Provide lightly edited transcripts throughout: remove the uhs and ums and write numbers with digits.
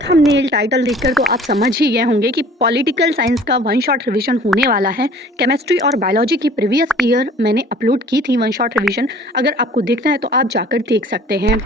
Thumbnail title देखकर तो आप समझ ही गए होंगे कि पॉलिटिकल साइंस का वन शॉट रिवीजन होने वाला है। केमिस्ट्री और बायोलॉजी की प्रीवियस ईयर मैंने अपलोड की थी वन शॉट रिवीजन। अगर आपको देखना है तो आप जाकर देख सकते हैं।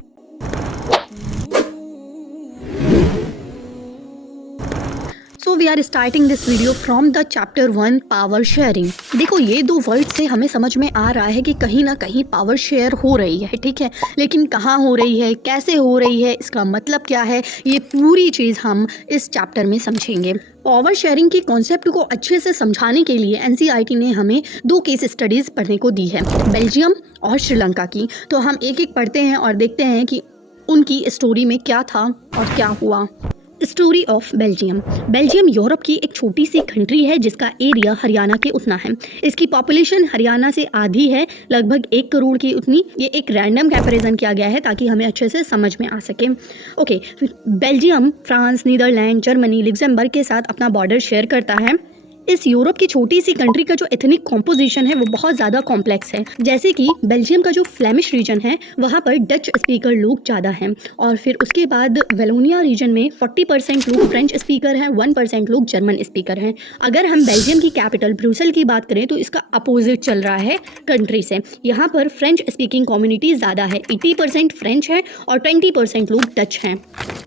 So we are starting this video from the chapter 1 power sharing. देखो ये दो वर्ड से हमें समझ में आ रहा है कि कहीं ना कहीं पावर शेयर हो रही है, ठीक है, लेकिन कहाँ हो रही है, कैसे हो रही है, इसका मतलब क्या है, ये पूरी चीज़ हम इस चैप्टर में समझेंगे। पावर शेयरिंग की कॉन्सेप्ट को अच्छे से समझाने के लिए एनसीईआरटी ने हमें दो केस स्टडीज़ पढ़ने को दी है, बेल्जियम और श्रीलंका की। तो हम एक एक पढ़ते हैं और देखते हैं कि उनकी स्टोरी में क्या था और क्या हुआ। Story of Belgium. Belgium Europe की एक छोटी सी कंट्री है जिसका एरिया हरियाणा के उतना है। इसकी पॉपुलेशन हरियाणा से आधी है, लगभग 1 करोड़ की उतनी। ये एक रैंडम कंपैरिजन किया गया है ताकि हमें अच्छे से समझ में आ सके। Okay, Belgium France, Netherlands, Germany, Luxembourg के साथ अपना बॉर्डर शेयर करता है। इस यूरोप की छोटी सी कंट्री का जो एथनिक कॉम्पोजिशन है वो बहुत ज़्यादा कॉम्प्लेक्स है। जैसे कि बेल्जियम का जो फ्लेमिश रीजन है वहाँ पर डच स्पीकर लोग ज़्यादा हैं, और फिर उसके बाद वेलोनिया रीजन में 40% लोग फ्रेंच स्पीकर हैं, 1% लोग जर्मन स्पीकर हैं। अगर हम बेल्जियम की कैपिटल ब्रुसेल की बात करें तो इसका अपोजिट चल रहा है कंट्री से। यहाँ पर फ्रेंच स्पीकिंग कम्युनिटी ज़्यादा है, 80% फ्रेंच है और 20% लोग डच हैं।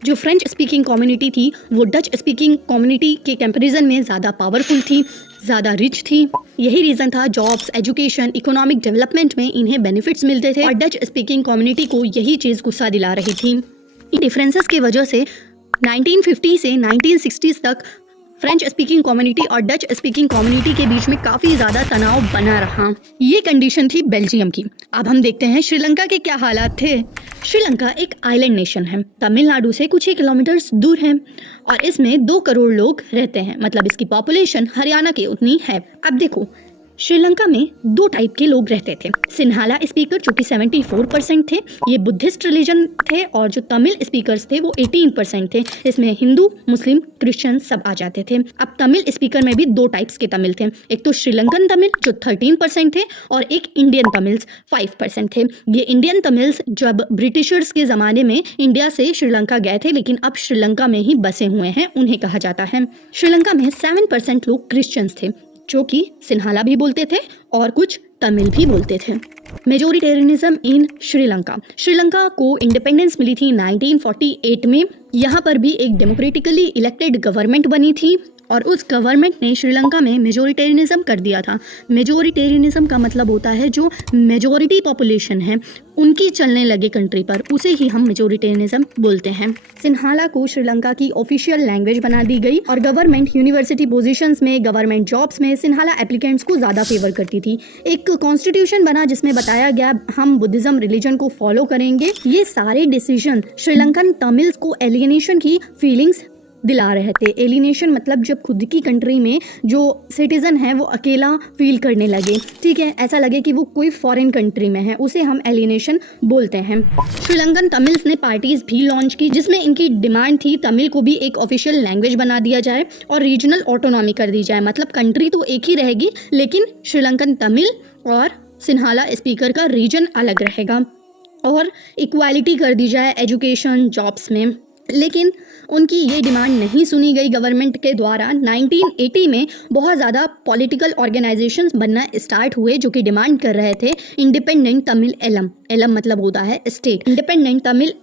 जो फ्रेंच स्पीकिंग कम्युनिटी थी वो डच स्पीकिंग कम्युनिटी के कंपैरिजन में ज़्यादा पावरफुल थी, ज़्यादा रिच थी। यही रीज़न था जॉब्स, एजुकेशन, इकोनॉमिक डेवलपमेंट में इन्हें बेनिफिट्स मिलते थे, और डच स्पीकिंग कम्युनिटी को यही चीज़ गुस्सा दिला रही थी। इन डिफरेंसेस की वजह से 1950 से 1960s तक फ्रेंच स्पीकिंग कम्युनिटी और डच स्पीकिंग कम्युनिटी के बीच में काफ़ी ज़्यादा तनाव बना रहा। ये कंडीशन थी बेल्जियम की। अब हम देखते हैं श्रीलंका के क्या हालात थे। श्रीलंका एक आइलैंड नेशन है, तमिलनाडु से कुछ ही किलोमीटर्स दूर है, और इसमें 2 करोड़ लोग रहते हैं, मतलब इसकी पॉपुलेशन हरियाणा की उतनी है। अब देखो, श्रीलंका में 2 टाइप के लोग रहते थे। सिन्हाला स्पीकर जो कि 74% थे, ये बुद्धिस्ट रिलीजन थे, और जो तमिल स्पीकर्स थे वो 18% थे। इसमें हिंदू, मुस्लिम, क्रिश्चियन सब आ जाते थे। अब तमिल स्पीकर में भी 2 टाइप्स के तमिल थे, एक तो श्रीलंकन तमिल जो 13% थे, और एक इंडियन तमिल्स 5% थे। ये इंडियन तमिल्स जब ब्रिटिशर्स के ज़माने में इंडिया से श्रीलंका गए थे, लेकिन अब श्रीलंका में ही बसे हुए हैं, उन्हें कहा जाता है। श्रीलंका में 7% लोग क्रिश्चियंस थे, जो कि सिन्हाला भी बोलते थे और कुछ तमिल भी बोलते थे। मेजोरिटेरियनिज्म इन श्रीलंका। श्रीलंका को इंडिपेंडेंस मिली थी 1948 में। यहाँ पर भी एक डेमोक्रेटिकली इलेक्टेड गवर्नमेंट बनी थी, और उस गवर्नमेंट ने श्रीलंका में मेजोरिटेरियनिज्म कर दिया था। मेजोरिटेरियनिज्म का मतलब होता है जो मेजोरिटी पॉपुलेशन है उनकी चलने लगे कंट्री पर, उसे ही हम मेजोरिटेरियनिज्म बोलते हैं। सिन्हाला को श्रीलंका की ऑफिशियल लैंग्वेज बना दी गई, और गवर्नमेंट यूनिवर्सिटी पोजीशंस में, गवर्नमेंट जॉब्स में सिन्हाला एप्लीकेंट्स को ज़्यादा फेवर करती थी। एक कॉन्स्टिट्यूशन बना जिसमें बताया गया हम बुद्धिज्म रिलीजन को फॉलो करेंगे। ये सारे डिसीजन श्रीलंकन तमिल्स को एलियनेशन की फीलिंग्स दिला रहे थे। एलिनेशन मतलब जब खुद की कंट्री में जो सिटीजन है वो अकेला फील करने लगे, ठीक है, ऐसा लगे कि वो कोई फॉरेन कंट्री में है, उसे हम एलिनेशन बोलते हैं। श्रीलंकन तमिल्स ने पार्टीज भी लॉन्च की जिसमें इनकी डिमांड थी तमिल को भी एक ऑफिशियल लैंग्वेज बना दिया जाए और रीजनल ऑटोनॉमी कर दी जाए। मतलब कंट्री तो एक ही रहेगी, लेकिन श्रीलंकन तमिल और सिन्हाला स्पीकर का रीजन अलग रहेगा, और इक्वालिटी कर दी जाए एजुकेशन, जॉब्स में। लेकिन उनकी ये डिमांड नहीं सुनी गई गवर्नमेंट के द्वारा। 1980 में बहुत ज़्यादा पॉलिटिकल ऑर्गेनाइजेशंस बनना स्टार्ट हुए जो कि डिमांड कर रहे थे इंडिपेंडेंट तमिल एलम। एलम मतलब होता है स्टेट। इंडिपेंडेंट तमिल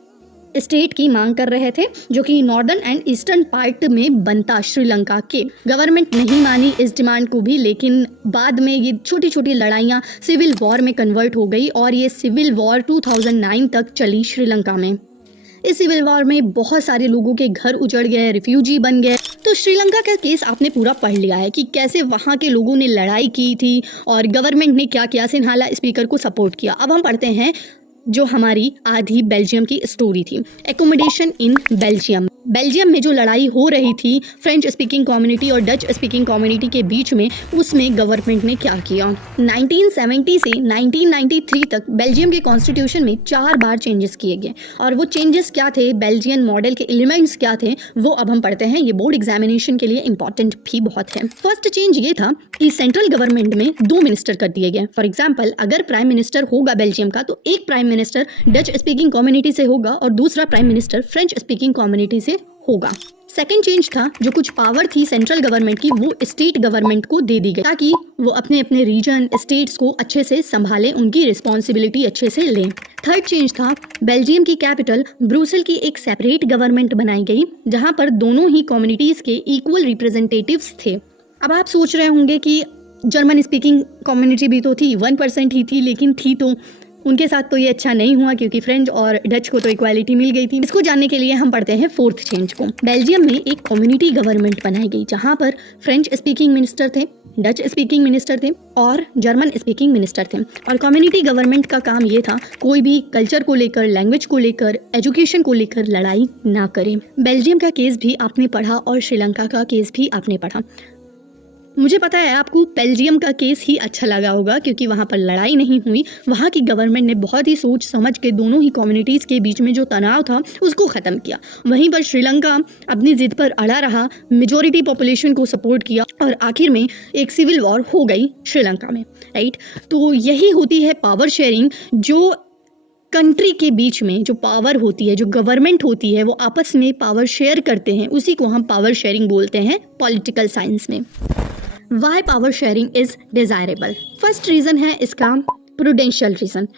स्टेट की मांग कर रहे थे जो कि नॉर्दर्न एंड ईस्टर्न पार्ट में बनता श्रीलंका के। गवर्नमेंट नहीं मानी इस डिमांड को भी, लेकिन बाद में ये छोटी छोटी लड़ाइयाँ सिविल वॉर में कन्वर्ट हो गई, और ये सिविल वॉर 2009 तक चली श्रीलंका में। इस सिविल वॉर में बहुत सारे लोगों के घर उजड़ गए, रिफ्यूजी बन गए। तो श्रीलंका का केस आपने पूरा पढ़ लिया है कि कैसे वहाँ के लोगों ने लड़ाई की थी और गवर्नमेंट ने क्या किया, सिन्हाला स्पीकर को सपोर्ट किया। अब हम पढ़ते हैं जो हमारी आधी बेल्जियम की स्टोरी थी, एकोमोडेशन इन बेल्जियम। बेल्जियम में जो लड़ाई हो रही थी फ्रेंच स्पीकिंग कम्युनिटी और डच स्पीकिंग कम्युनिटी के बीच में, उसमें गवर्नमेंट ने क्या किया, 1970 से 1993 तक बेल्जियम के कॉन्स्टिट्यूशन में 4 बार चेंजेस किए गए। और वो चेंजेस क्या थे, बेल्जियन मॉडल के एलिमेंट्स क्या थे, वो अब हम पढ़ते हैं। ये बोर्ड एग्जामिनेशन के लिए इंपॉर्टेंट भी बहुत है। फर्स्ट चेंज ये था कि सेंट्रल गवर्नमेंट में 2 मिनिस्टर कर दिए गए। फॉर एग्जाम्पल, अगर प्राइम मिनिस्टर होगा बेल्जियम का तो एक prime minister Dutch speaking community से होगा और दूसरा prime minister French speaking community से होगा। सेकेंड चेंज था, जो कुछ पावर थी सेंट्रल गवर्नमेंट की वो स्टेट गवर्नमेंट को दे दी गई ताकि वो अपने अपने रीजन स्टेट्स को अच्छे से संभालें, उनकी रिस्पॉन्सिबिलिटी अच्छे से लें। थर्ड चेंज था, बेल्जियम की कैपिटल ब्रुसेल की एक सेपरेट गवर्नमेंट बनाई गई जहां पर दोनों ही कम्युनिटीज़ के इक्वल रिप्रेजेंटेटिव्स थे। अब आप सोच रहे होंगे कि जर्मन स्पीकिंग कम्युनिटी भी तो थी, 1% ही थी, लेकिन थी तो उनके साथ तो ये अच्छा नहीं हुआ क्योंकि फ्रेंच और डच को तो इक्वालिटी मिल गई थी। इसको जानने के लिए हम पढ़ते हैं फोर्थ चेंज को। बेल्जियम में एक कम्युनिटी गवर्नमेंट बनाई गई जहां पर फ्रेंच स्पीकिंग मिनिस्टर थे, डच स्पीकिंग मिनिस्टर थे और जर्मन स्पीकिंग मिनिस्टर थे। और कम्युनिटी गवर्नमेंट का काम ये था कोई भी कल्चर को लेकर, लैंग्वेज को लेकर, एजुकेशन को लेकर लड़ाई ना करे। बेल्जियम का केस भी आपने पढ़ा और श्रीलंका का केस भी आपने पढ़ा। मुझे पता है आपको बेल्जियम का केस ही अच्छा लगा होगा क्योंकि वहाँ पर लड़ाई नहीं हुई, वहाँ की गवर्नमेंट ने बहुत ही सोच समझ के दोनों ही कम्युनिटीज़ के बीच में जो तनाव था उसको ख़त्म किया। वहीं पर श्रीलंका अपनी ज़िद पर अड़ा रहा, मेजॉरिटी पॉपुलेशन को सपोर्ट किया और आखिर में एक सिविल वॉर हो गई श्रीलंका में, राइट। तो यही होती है पावर शेयरिंग, जो कंट्री के बीच में जो पावर होती है, जो गवर्नमेंट होती है, वो आपस में पावर शेयर करते हैं, उसी को हम पावर शेयरिंग बोलते हैं पॉलिटिकल साइंस में। Why power sharing is desirable? First reason है इसका प्रूडेंशियल रीज़न।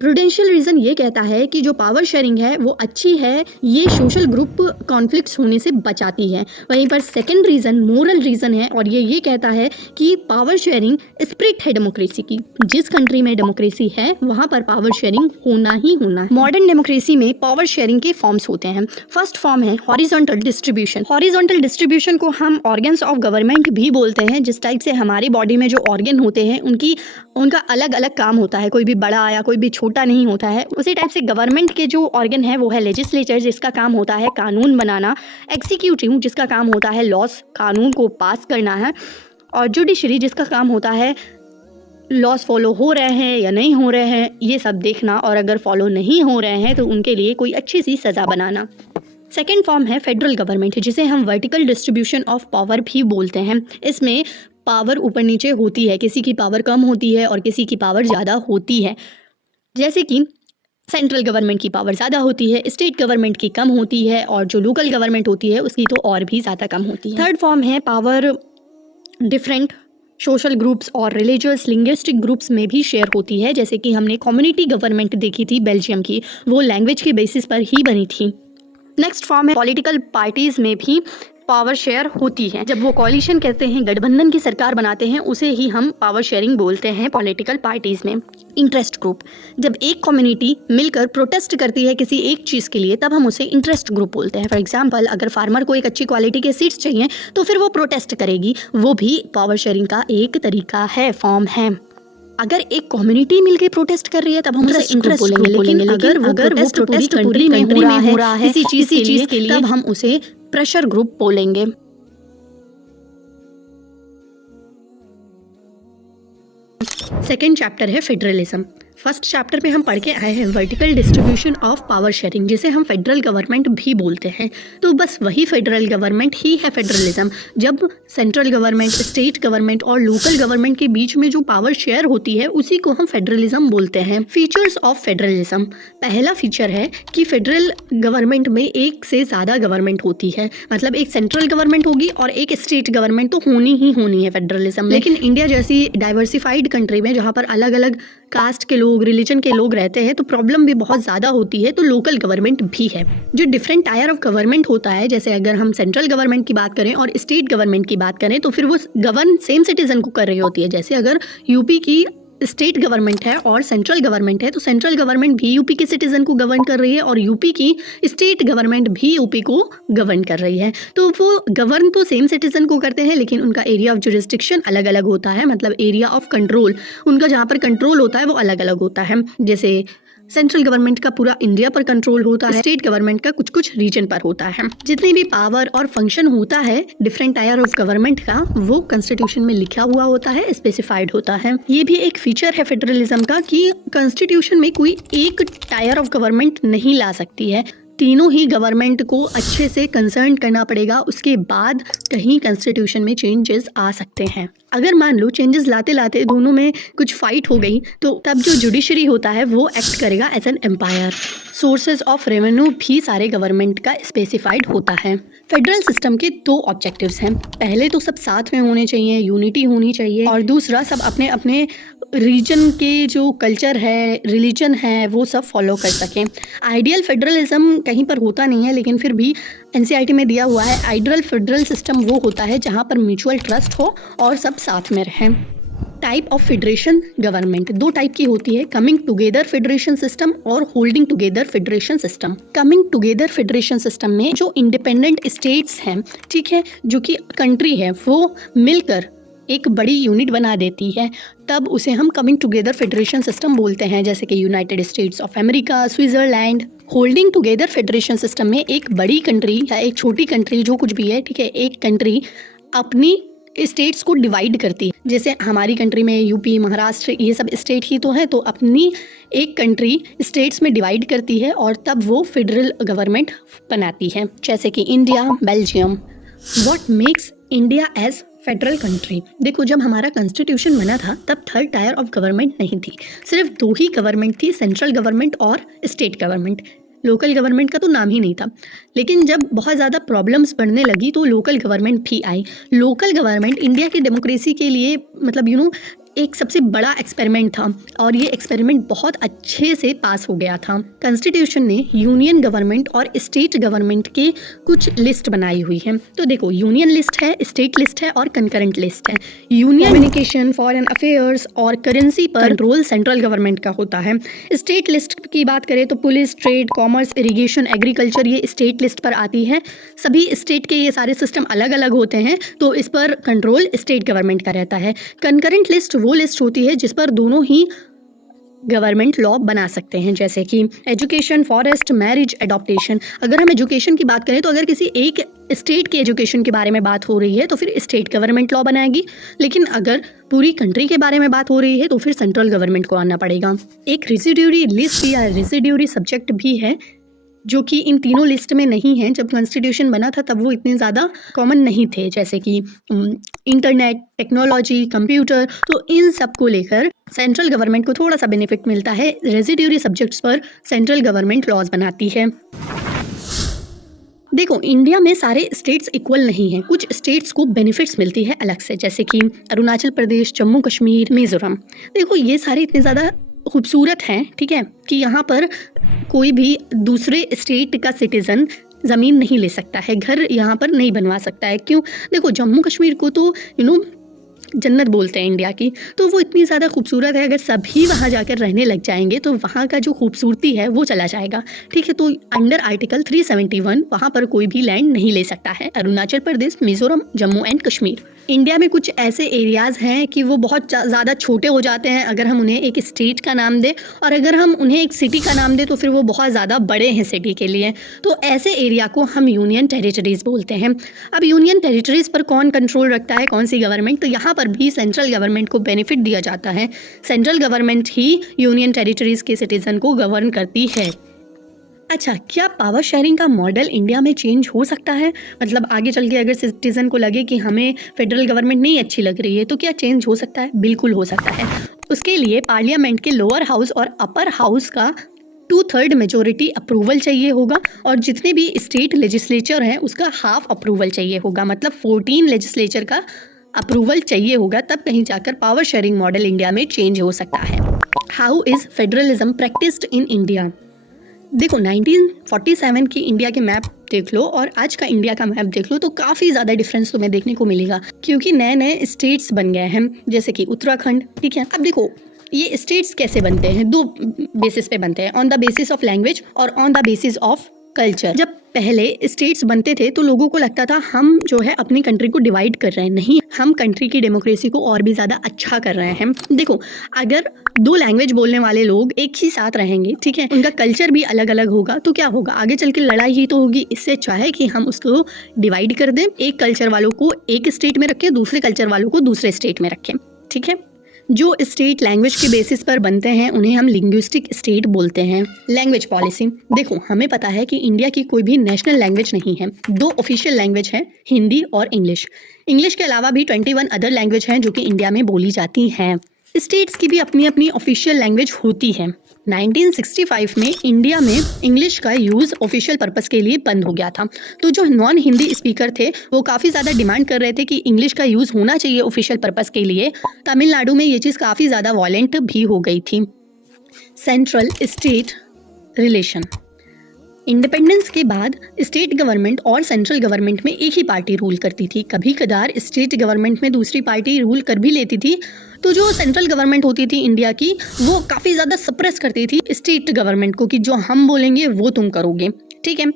प्रूडेंशियल रीज़न ये कहता है कि जो पावर शेयरिंग है वो अच्छी है, ये सोशल ग्रुप कॉन्फ्लिक्ट्स होने से बचाती है। वहीं पर सेकंड रीज़न मोरल रीज़न है और ये कहता है कि पावर शेयरिंग स्प्रिट है डेमोक्रेसी की। जिस कंट्री में डेमोक्रेसी है वहाँ पर पावर शेयरिंग होना ही होना है। मॉडर्न डेमोक्रेसी में पावर शेयरिंग के फॉर्म्स होते हैं। फर्स्ट फॉर्म है हॉरिजॉन्टल डिस्ट्रीब्यूशन। हॉरिजॉन्टल डिस्ट्रीब्यूशन को हम ऑर्गन्स ऑफ गवर्नमेंट भी बोलते हैं। जिस टाइप से हमारी बॉडी में जो ऑर्गन होते हैं उनका अलग अलग काम होता है, कोई भी बड़ा या कोई भी छोटा नहीं होता है। उसी टाइप से गवर्नमेंट के जो ऑर्गन है वो है लेजिस्लेचर, जिसका काम होता है कानून बनाना, एग्जीक्यूटिव जिसका काम होता है लॉस कानून को पास करना है, और जुडिशरी जिसका काम होता है लॉस फॉलो हो रहे हैं या नहीं हो रहे हैं ये सब देखना, और अगर फॉलो नहीं हो रहे हैं तो उनके लिए कोई अच्छी सी सज़ा बनाना। सेकेंड फॉर्म है फेडरल गवर्नमेंट, जिसे हम वर्टिकल डिस्ट्रीब्यूशन ऑफ पावर भी बोलते हैं। इसमें पावर ऊपर नीचे होती है, किसी की पावर कम होती है और किसी की पावर ज़्यादा होती है। जैसे कि सेंट्रल गवर्नमेंट की पावर ज़्यादा होती है, स्टेट गवर्नमेंट की कम होती है, और जो लोकल गवर्नमेंट होती है उसकी तो और भी ज़्यादा कम होती है। थर्ड फॉर्म है पावर डिफरेंट सोशल ग्रुप्स और रिलीजियस लिंग्विस्टिक ग्रुप्स में भी शेयर होती है। जैसे कि हमने कम्युनिटी गवर्नमेंट देखी थी बेल्जियम की, वो लैंग्वेज के बेसिस पर ही बनी थी। नेक्स्ट फॉर्म है पॉलिटिकल पार्टीज़ में भी पावर शेयर होती है। जब वो कॉलिशन कहते हैं, गठबंधन की सरकार बनाते हैं, उसे ही हम पावर शेयरिंग बोलते हैं पॉलिटिकल पार्टीज़ में। इंटरेस्ट ग्रुप, जब एक कम्युनिटी मिलकर प्रोटेस्ट करती है किसी एक चीज़ के लिए तब हम उसे इंटरेस्ट ग्रुप बोलते हैं। फॉर एग्जांपल अगर फार्मर को एक अच्छी क्वालिटी के सीड्स चाहिए तो फिर वो प्रोटेस्ट करेगी, वो भी पावर शेयरिंग का एक तरीका है, फॉर्म है। अगर एक कम्युनिटी मिलके प्रोटेस्ट कर रही है तब हम उसे इंटरेस्ट बोलेंगे, लेकिन अगर वो प्रोटेस्ट पूरी कंट्री में हो रहा है किसी चीज़ के लिए तब हम उसे प्रेशर ग्रुप बोलेंगे। सेकेंड चैप्टर है फेडरलिज्म। फर्स्ट चैप्टर में हम पढ़ के आए हैं vertical distribution of power sharing, जिसे हम फेडरल गवर्नमेंट भी बोलते हैं। तो बस वही फेडरल गवर्नमेंट ही है फेडरलिज्म, जब सेंट्रल गवर्नमेंट, स्टेट गवर्नमेंट और लोकल गवर्नमेंट के बीच में जो पावर शेयर होती है उसी को हम फेडरलिज्म बोलते हैं। फीचर्स ऑफ फेडरलिज्म, पहला फीचर है कि फेडरल गवर्नमेंट में एक से ज़्यादा गवर्नमेंट होती है, मतलब एक सेंट्रल गवर्नमेंट होगी और एक स्टेट गवर्नमेंट तो होनी ही होनी है फेडरलिज्म। लेकिन इंडिया जैसी डाइवर्सिफाइड कंट्री में जहाँ पर अलग अलग कास्ट के लोग, रिलीजन के लोग रहते हैं तो प्रॉब्लम भी बहुत ज़्यादा होती है। तो लोकल गवर्नमेंट भी है। जो डिफरेंट टायर ऑफ गवर्नमेंट होता है, जैसे अगर हम सेंट्रल गवर्नमेंट की बात करें और स्टेट गवर्नमेंट की बात करें तो फिर वो गवर्न सेम सिटीजन को कर रही होती है। जैसे अगर यूपी की स्टेट गवर्नमेंट है और सेंट्रल गवर्नमेंट है तो सेंट्रल गवर्नमेंट भी यूपी के सिटीजन को गवर्न कर रही है और यूपी की स्टेट गवर्नमेंट भी यूपी को गवर्न कर रही है। तो वो गवर्न तो सेम सिटीजन को करते हैं लेकिन उनका एरिया ऑफ जुरिस्डिक्शन अलग अलग होता है, मतलब एरिया ऑफ कंट्रोल उनका जहाँ पर कंट्रोल होता है वो अलग अलग होता है। जैसे सेंट्रल गवर्नमेंट का पूरा इंडिया पर कंट्रोल होता है, स्टेट गवर्नमेंट का कुछ कुछ रीजन पर होता है। जितनी भी पावर और फंक्शन होता है डिफरेंट टायर ऑफ गवर्नमेंट का वो कॉन्स्टिट्यूशन में लिखा हुआ होता है, स्पेसिफाइड होता है। ये भी एक फीचर है फेडरलिज्म का कि कॉन्स्टिट्यूशन में कोई एक टायर ऑफ गवर्नमेंट नहीं ला सकती है, तीनों ही गवर्नमेंट को अच्छे से कंसर्न करना पड़ेगा, उसके बाद कहीं कॉन्स्टिट्यूशन में चेंजेस आ सकते हैं। अगर मान लो चेंजेस लाते लाते दोनों में कुछ फाइट हो गई तो तब जो जुडिशरी होता है वो एक्ट करेगा as an empire. Sources of revenue भी सारे गवर्नमेंट का स्पेसिफाइड होता है। फेडरल सिस्टम के दो ऑब्जेक्टिव्स हैं, पहले तो सब साथ में होने चाहिए, यूनिटी होनी चाहिए, और दूसरा सब अपने अपने रीजन के जो कल्चर है, रिलीजन है, वो सब फॉलो कर सकें। आइडियल फेडरलिज्म कहीं पर होता नहीं है, लेकिन फिर भी एनसीईआरटी में दिया हुआ है आइडियल फेडरल सिस्टम वो होता है जहाँ पर म्यूचुअल ट्रस्ट हो और सब साथ में रहें। टाइप ऑफ फेडरेशन गवर्नमेंट दो टाइप की होती है, कमिंग टुगेदर फेडरेशन सिस्टम और holding together federation system. Coming together federation system में जो इंडिपेंडेंट स्टेट्स हैं, ठीक है, जो कि कंट्री है, वो मिलकर एक बड़ी यूनिट बना देती है, तब उसे हम कमिंग टुगेदर फेडरेशन सिस्टम बोलते हैं, जैसे कि United states of America, Switzerland. Holding together federation system में एक बड़ी कंट्री या एक छोटी कंट्री जो कुछ भी है, ठीक है, एक कंट्री अपनी स्टेट्स को डिवाइड करती है। जैसे हमारी कंट्री में यूपी, महाराष्ट्र, ये सब स्टेट ही तो है, तो अपनी एक कंट्री स्टेट्स में डिवाइड करती है और तब वो फेडरल गवर्नमेंट बनाती है, जैसे कि India, Belgium. What makes India as federal country? देखो, जब हमारा कॉन्स्टिट्यूशन बना था तब थर्ड टायर ऑफ गवर्नमेंट नहीं थी, सिर्फ दो ही गवर्नमेंट थी, सेंट्रल गवर्नमेंट और स्टेट गवर्नमेंट। लोकल गवर्नमेंट का तो नाम ही नहीं था। लेकिन जब बहुत ज़्यादा प्रॉब्लम्स बढ़ने लगी तो लोकल गवर्नमेंट भी आई। लोकल गवर्नमेंट इंडिया की डेमोक्रेसी के लिए मतलब एक सबसे बड़ा एक्सपेरिमेंट था, और ये एक्सपेरिमेंट बहुत अच्छे से पास हो गया था। कॉन्स्टिट्यूशन ने यूनियन गवर्नमेंट और स्टेट गवर्नमेंट के कुछ लिस्ट बनाई हुई है। तो देखो, यूनियन लिस्ट है, स्टेट लिस्ट है और कंकरेंट लिस्ट है। यूनियन कम्युनिकेशन, फॉरेन अफेयर्स और करेंसी पर कंट्रोल सेंट्रल गवर्नमेंट का होता है। स्टेट लिस्ट की बात करें तो police, trade, commerce, irrigation, agriculture, ये स्टेट लिस्ट पर आती है। सभी स्टेट के ये सारे सिस्टम अलग अलग होते हैं, तो इस पर कंट्रोल स्टेट गवर्नमेंट का रहता है। कंकरेंट लिस्ट वो लिस्ट होती है जिस पर दोनों ही गवर्नमेंट लॉ बना सकते हैं, जैसे कि एजुकेशन, फॉरेस्ट, मैरिज, एडॉप्टेशन। अगर हम एजुकेशन की बात करें तो अगर किसी एक स्टेट के एजुकेशन के बारे में बात हो रही है तो फिर स्टेट गवर्नमेंट लॉ बनाएगी, लेकिन अगर पूरी कंट्री के बारे में बात हो रही है तो फिर सेंट्रल गवर्नमेंट को आना पड़ेगा। एक रेसिड्यूरी लिस्ट या रेसिड्यूरी सब्जेक्ट भी है जो कि इन तीनों लिस्ट में नहीं है। जब कॉन्स्टिट्यूशन बना था तब वो इतने ज़्यादा कॉमन नहीं थे, जैसे कि इंटरनेट, टेक्नोलॉजी, कंप्यूटर। तो इन सब को लेकर सेंट्रल गवर्नमेंट को थोड़ा सा बेनिफिट मिलता है। रेसिड्यूरी सब्जेक्ट्स पर सेंट्रल गवर्नमेंट लॉज बनाती है। देखो, इंडिया में सारे स्टेट्स इक्वल नहीं हैं, कुछ स्टेट्स को बेनिफिट्स मिलती है अलग से, जैसे कि अरुणाचल प्रदेश, जम्मू कश्मीर, मिजोरम। देखो, ये सारे इतने ज़्यादा खूबसूरत हैं, ठीक है, कि यहाँ पर कोई भी दूसरे स्टेट का सिटीज़न ज़मीन नहीं ले सकता है, घर यहाँ पर नहीं बनवा सकता है। क्यों? देखो, जम्मू कश्मीर को तो जन्नत बोलते हैं इंडिया की, तो वो इतनी ज़्यादा खूबसूरत है, अगर सभी वहाँ जाकर रहने लग जाएंगे तो वहाँ का जो खूबसूरती है वो चला जाएगा, ठीक है। तो अंडर आर्टिकल 371 वहाँ पर कोई भी लैंड नहीं ले सकता है। अरुणाचल प्रदेश, मिजोरम, जम्मू एंड कश्मीर। इंडिया में कुछ ऐसे एरियाज़ हैं कि वो बहुत ज़्यादा छोटे हो जाते हैं अगर हम उन्हें एक स्टेट का नाम दें, और अगर हम उन्हें एक सिटी का नाम दें तो फिर वो बहुत ज़्यादा बड़े हैं सिटी के लिए। तो ऐसे एरिया को हम यूनियन टेरिटरीज़ बोलते हैं। अब यूनियन टेरिटरीज़ पर कौन कंट्रोल रखता है, कौन सी गवर्नमेंट? तो यहाँ पर भी सेंट्रल गवर्नमेंट को बेनिफिट दिया जाता है। सेंट्रल गवर्नमेंट ही यूनियन टेरिटरीज़ के सिटीज़न को गवर्न करती है। अच्छा, क्या पावर शेयरिंग का मॉडल इंडिया में चेंज हो सकता है? मतलब आगे चल के अगर सिटीजन को लगे कि हमें फेडरल गवर्नमेंट नहीं अच्छी लग रही है तो क्या चेंज हो सकता है? बिल्कुल हो सकता है। उसके लिए पार्लियामेंट के लोअर हाउस और अपर हाउस का 2/3 मेजोरिटी अप्रूवल चाहिए होगा, और जितने भी स्टेट लेजिस्लेचर हैं उसका हाफ अप्रूवल चाहिए होगा, मतलब 14 लेजिस्लेचर का अप्रूवल चाहिए होगा, तब कहीं जाकर पावर शेयरिंग मॉडल इंडिया में चेंज हो सकता है। How is federalism practised in India? देखो, 1947 की इंडिया के मैप देख लो और आज का इंडिया का मैप देख लो तो काफ़ी ज़्यादा डिफरेंस तुम्हें देखने को मिलेगा, क्योंकि नए नए स्टेट्स बन गए हैं, जैसे कि उत्तराखंड, ठीक है। अब देखो, ये स्टेट्स कैसे बनते हैं? दो बेसिस पे बनते हैं, on the basis of language और on the basis of culture. जब पहले स्टेट्स बनते थे तो लोगों को लगता था हम जो है अपनी कंट्री को डिवाइड कर रहे हैं, नहीं, हम कंट्री की डेमोक्रेसी को और भी ज़्यादा अच्छा कर रहे हैं। देखो, अगर दो लैंग्वेज बोलने वाले लोग एक ही साथ रहेंगे, ठीक है, उनका कल्चर भी अलग अलग होगा, तो क्या होगा? आगे चल के लड़ाई ही तो होगी। इससे अच्छा है कि हम उसको डिवाइड कर दें, एक कल्चर वालों को एक स्टेट में रखें, दूसरे कल्चर वालों को दूसरे स्टेट में रखें, ठीक है। जो स्टेट लैंग्वेज के बेसिस पर बनते हैं उन्हें हम लिंग्विस्टिक स्टेट बोलते हैं। लैंग्वेज पॉलिसी, देखो हमें पता है कि इंडिया की कोई भी नेशनल लैंग्वेज नहीं है, 2 ऑफिशियल लैंग्वेज हैं, हिंदी और इंग्लिश। इंग्लिश के अलावा भी 21 अदर लैंग्वेज हैं जो कि इंडिया में बोली जाती हैं। स्टेट्स की भी अपनी अपनी ऑफिशियल लैंग्वेज होती है। 1965 में इंडिया में इंग्लिश का यूज़ ऑफिशियल पर्पस के लिए बंद हो गया था, तो जो नॉन हिंदी स्पीकर थे वो काफ़ी ज़्यादा डिमांड कर रहे थे कि इंग्लिश का यूज़ होना चाहिए ऑफिशियल पर्पस के लिए। तमिलनाडु में ये चीज़ काफ़ी ज़्यादा वॉयलेंट भी हो गई थी। सेंट्रल स्टेट रिलेशन, इंडिपेंडेंस के बाद स्टेट गवर्नमेंट और सेंट्रल गवर्नमेंट में एक ही पार्टी रूल करती थी। कभी कदार स्टेट गवर्नमेंट में दूसरी पार्टी रूल कर भी लेती थी, तो जो सेंट्रल गवर्नमेंट होती थी इंडिया की वो काफ़ी ज़्यादा सप्रेस करती थी स्टेट गवर्नमेंट को कि जो हम बोलेंगे वो तुम करोगे, ठीक है।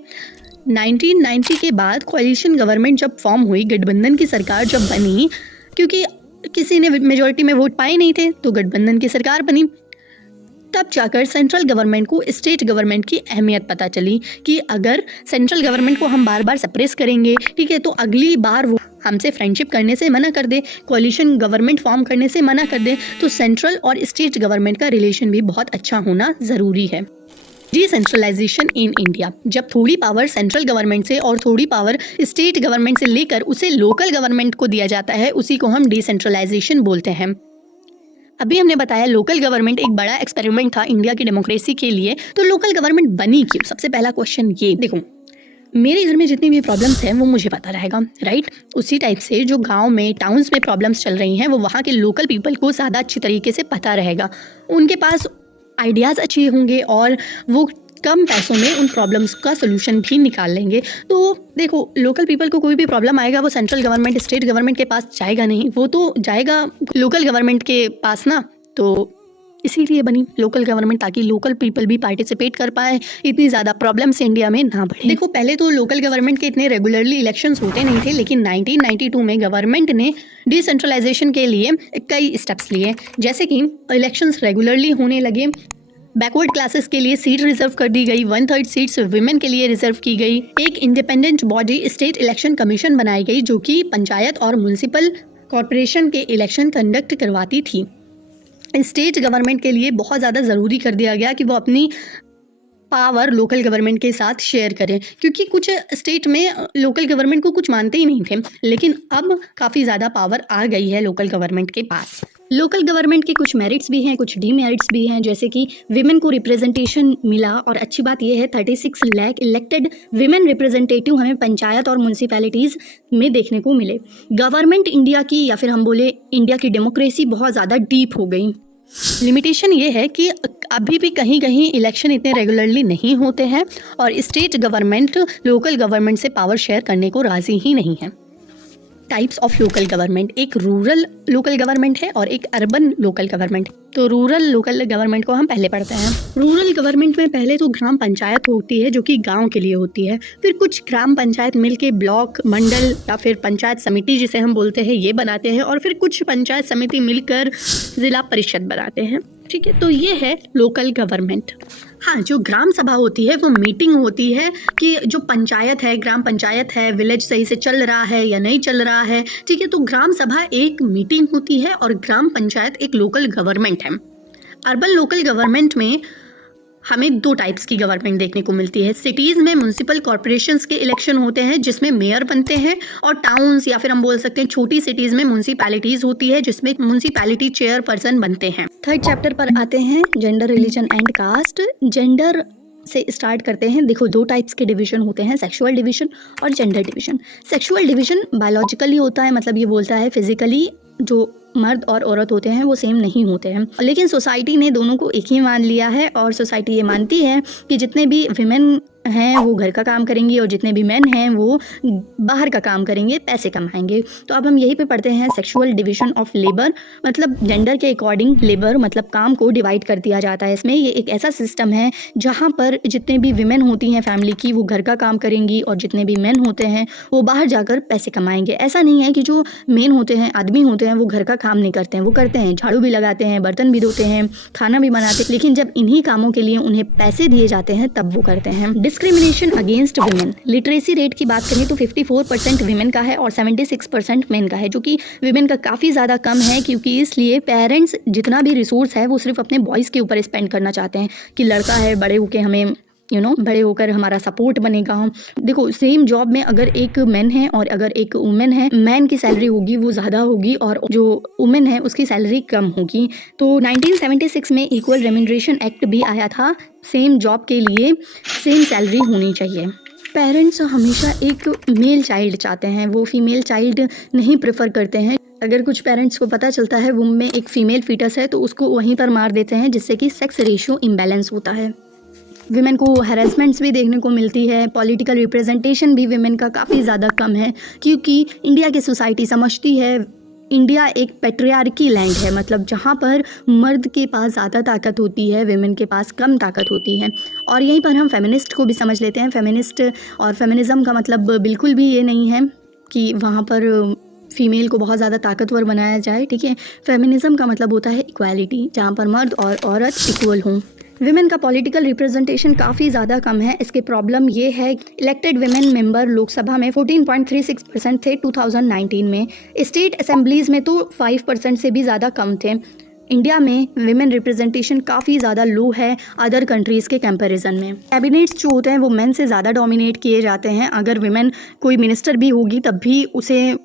1990 के बाद कोalition गवर्नमेंट जब फॉर्म हुई, गठबंधन की सरकार जब बनी, क्योंकि किसी ने मेजोरिटी में वोट पाए नहीं थे तो गठबंधन की सरकार बनी, तब जाकर सेंट्रल गवर्नमेंट को स्टेट गवर्नमेंट की अहमियत पता चली कि अगर सेंट्रल गवर्नमेंट को हम बार बार सप्रेस करेंगे, ठीक है, तो अगली बार वो हमसे फ्रेंडशिप करने से मना कर दे, कोalition गवर्नमेंट फॉर्म करने से मना कर दे, तो सेंट्रल और स्टेट गवर्नमेंट का रिलेशन भी बहुत अच्छा होना ज़रूरी है। डिसेंट्रलाइजेशन इन इंडिया, जब थोड़ी पावर सेंट्रल गवर्नमेंट से और थोड़ी पावर स्टेट गवर्नमेंट से लेकर उसे लोकल गवर्नमेंट को दिया जाता है, उसी को हम डिसेंट्रलाइजेशन बोलते हैं। अभी हमने बताया लोकल गवर्नमेंट एक बड़ा एक्सपेरिमेंट था इंडिया की डेमोक्रेसी के लिए, तो लोकल गवर्नमेंट बनी क्यों? सबसे पहला क्वेश्चन ये, देखो मेरे घर में जितनी भी प्रॉब्लम्स हैं वो मुझे पता रहेगा, राइट? उसी टाइप से जो गांव में टाउन्स में प्रॉब्लम्स चल रही हैं वो वहाँ के लोकल पीपल को ज़्यादा अच्छी तरीके से पता रहेगा, उनके पास आइडियाज़ अच्छे होंगे और वो कम पैसों में उन प्रॉब्लम्स का सोल्यूशन भी निकाल लेंगे। तो देखो लोकल पीपल को कोई भी प्रॉब्लम आएगा वो सेंट्रल गवर्नमेंट स्टेट गवर्नमेंट के पास जाएगा नहीं, वो तो जाएगा लोकल गवर्नमेंट के पास ना। तो इसीलिए बनी लोकल गवर्नमेंट, ताकि लोकल पीपल भी पार्टिसिपेट कर पाए, इतनी ज़्यादा प्रॉब्लम्स इंडिया में ना बढ़े। देखो पहले तो लोकल गवर्नमेंट के इतने रेगुलरली इलेक्शंस होते नहीं थे, लेकिन 1992 में गवर्नमेंट ने डिसेंट्रलाइजेशन के लिए कई स्टेप्स लिए, जैसे कि इलेक्शंस रेगुलरली होने लगे, बैकवर्ड क्लासेस के लिए सीट रिजर्व कर दी गई, 1/3 सीट्स विमेन के लिए रिजर्व की गई, एक independent body state election commission बनाई गई जो कि पंचायत और म्यूनिसिपल कॉरपोरेशन के इलेक्शन कंडक्ट करवाती थी। स्टेट गवर्नमेंट के लिए बहुत ज़्यादा ज़रूरी कर दिया गया कि वो अपनी पावर लोकल गवर्नमेंट के साथ शेयर करें, क्योंकि कुछ स्टेट में लोकल गवर्नमेंट को कुछ मानते ही नहीं थे, लेकिन अब काफ़ी ज़्यादा पावर आ गई है लोकल गवर्नमेंट के पास। लोकल गवर्नमेंट के कुछ मेरिट्स भी हैं, कुछ डीमेरिट्स भी हैं, जैसे कि विमेन को रिप्रेजेंटेशन मिला, और अच्छी बात यह है 36 लाख इलेक्टेड विमेन रिप्रेजेंटेटिव हमें पंचायत और म्यूनसिपैलिटीज़ में देखने को मिले। गवर्नमेंट इंडिया की, या फिर हम बोले इंडिया की डेमोक्रेसी बहुत ज़्यादा डीप हो गई। लिमिटेशन ये है कि अभी भी कहीं कहीं इलेक्शन इतने रेगुलरली नहीं होते हैं और स्टेट गवर्नमेंट लोकल गवर्नमेंट से पावर शेयर करने को राज़ी ही नहीं है। टाइप्स ऑफ लोकल गवर्नमेंट, एक रूरल लोकल गवर्नमेंट है और एक अर्बन लोकल गवर्नमेंट। तो रूरल लोकल गवर्नमेंट को हम पहले पढ़ते हैं। रूरल गवर्नमेंट में पहले तो ग्राम पंचायत होती है जो कि गांव के लिए होती है, फिर कुछ ग्राम पंचायत मिलके ब्लॉक, मंडल या फिर पंचायत समिति जिसे हम बोलते हैं ये बनाते हैं, और फिर कुछ पंचायत समिति मिलकर जिला परिषद बनाते हैं, ठीक है। तो ये है लोकल गवर्नमेंट। हाँ, जो ग्राम सभा होती है वो मीटिंग होती है कि जो पंचायत है, ग्राम पंचायत है, विलेज सही से चल रहा है या नहीं चल रहा है, ठीक है। तो ग्राम सभा एक मीटिंग होती है और ग्राम पंचायत एक लोकल गवर्नमेंट है। अर्बन लोकल गवर्नमेंट में हमें 2 टाइप्स की गवर्नमेंट देखने को मिलती है। सिटीज़ में म्यूनसिपल कॉरपोरेशंस के इलेक्शन होते हैं जिसमें मेयर बनते हैं, और टाउन्स या फिर हम बोल सकते हैं छोटी सिटीज़ में म्यूनसिपैलिटीज़ होती है जिसमें म्यूनसिपैलिटी चेयरपर्सन बनते हैं। 3rd चैप्टर पर आते हैं, gender, religion and caste. Gender से स्टार्ट करते हैं। देखो 2 टाइप्स के डिवीजन होते हैं, सेक्सुअल डिवीजन और gender division. Sexual division biologically होता है, मतलब ये बोलता है फिजिकली जो मर्द और औरत होते हैं वो सेम नहीं होते हैं, लेकिन सोसाइटी ने दोनों को एक ही मान लिया है, और सोसाइटी ये मानती है कि जितने भी विमेन हैं वो घर का काम करेंगी और जितने भी मेन हैं वो बाहर का काम करेंगे, पैसे कमाएंगे। तो अब हम यहीं पे पढ़ते हैं सेक्सुअल डिवीजन ऑफ लेबर, मतलब जेंडर के अकॉर्डिंग लेबर मतलब काम को डिवाइड कर दिया जाता है। इसमें ये एक ऐसा सिस्टम है जहाँ पर जितने भी विमेन होती हैं फैमिली की वो घर का काम करेंगी, और जितने भी मेन होते हैं वो बाहर जाकर पैसे कमाएंगे। ऐसा नहीं है कि जो मेन होते हैं, आदमी होते हैं, वो घर का काम नहीं करते हैं, वो करते हैं, झाड़ू भी लगाते हैं, बर्तन भी धोते हैं, खाना भी बनाते हैं, लेकिन जब इन्हीं कामों के लिए उन्हें पैसे दिए जाते हैं तब वो करते हैं। Discrimination against women. Literacy rate की बात करें तो 54% विमेन का है और 76% मेन का है, जो कि विमेन का काफ़ी ज़्यादा कम है, क्योंकि इसलिए पेरेंट्स जितना भी रिसोर्स है वो सिर्फ अपने बॉयज़ के ऊपर स्पेंड करना चाहते हैं कि लड़का है, बड़े होकर हमें बड़े होकर हमारा सपोर्ट बनेगा। देखो सेम जॉब में अगर एक मैन है और अगर एक वुमेन है, मैन की सैलरी होगी वो ज़्यादा होगी और जो वुमेन है उसकी सैलरी कम होगी। तो 1976 में इक्वल रेम्यूनरेशन एक्ट भी आया था, सेम जॉब के लिए सेम सैलरी होनी चाहिए। पेरेंट्स हमेशा एक मेल चाइल्ड चाहते हैं, वो फीमेल चाइल्ड नहीं प्रेफर करते हैं। अगर कुछ पेरेंट्स को पता चलता है वुम में एक फ़ीमेल फीटस है तो उसको वहीं पर मार देते हैं, जिससे कि सेक्स रेशियो इम्बैलेंस होता है। विमेन को हैरेसमेंट्स भी देखने को मिलती है। पॉलिटिकल रिप्रेजेंटेशन भी विमेन का काफ़ी ज़्यादा कम है, क्योंकि इंडिया की सोसाइटी समझती है इंडिया एक पैट्रियार्की लैंड है, मतलब जहाँ पर मर्द के पास ज़्यादा ताकत होती है, विमेन के पास कम ताकत होती है। और यहीं पर हम फेमिनिस्ट को भी समझ लेते हैं। फेमिनिस्ट और फेमिनिज़म का मतलब बिल्कुल भी ये नहीं है कि वहाँ पर फीमेल को बहुत ज़्यादा ताकतवर बनाया जाए, ठीक है। फेमिनिज़म का मतलब होता है इक्वालिटी, जहाँ पर मर्द और औरत इक्वल हों। विमेन का पॉलिटिकल रिप्रेजेंटेशन काफ़ी ज़्यादा कम है। इसके प्रॉब्लम ये है, इलेक्टेड विमेन मेंबर लोकसभा में 14.36% थे 2019 में, स्टेट असेंबलीज़ में तो 5% से भी ज़्यादा कम थे। इंडिया में विमेन रिप्रेजेंटेशन काफ़ी ज़्यादा लो है अदर कंट्रीज़ के कंपैरिजन में। कैबिनेट्स जो होते हैं वो मेन से ज़्यादा डोमिनेट किए जाते हैं। अगर विमेन कोई मिनिस्टर भी होगी तब भी उसे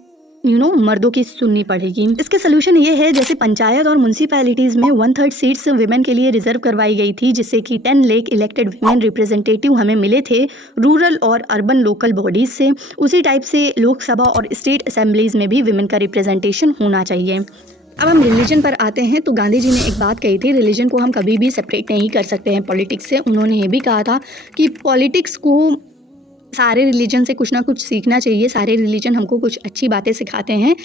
मर्दों की सुननी पड़ेगी। इसके सोल्यूशन ये है, जैसे पंचायत और म्यूनसिपैलिटीज़ में 1/3 सीट्स विमेन के लिए रिजर्व करवाई गई थी, जिससे कि 10 लाख इलेक्टेड विमेन रिप्रेजेंटेटिव हमें मिले थे रूरल और अर्बन लोकल बॉडीज़ से। उसी टाइप से लोकसभा और स्टेट असेंबलीज़ में भी विमेन का रिप्रेजेंटेशन होना चाहिए। अब हम रिलीजन पर आते हैं, तो गांधी जी ने एक बात कही थी, रिलीजन को हम कभी भी सेपरेट नहीं कर सकते हैं पॉलिटिक्स से। उन्होंने ये भी कहा था कि पॉलिटिक्स को सारे रिलीजन से कुछ ना कुछ सीखना चाहिए, सारे रिलीजन हमको कुछ अच्छी बातें सिखाते हैं।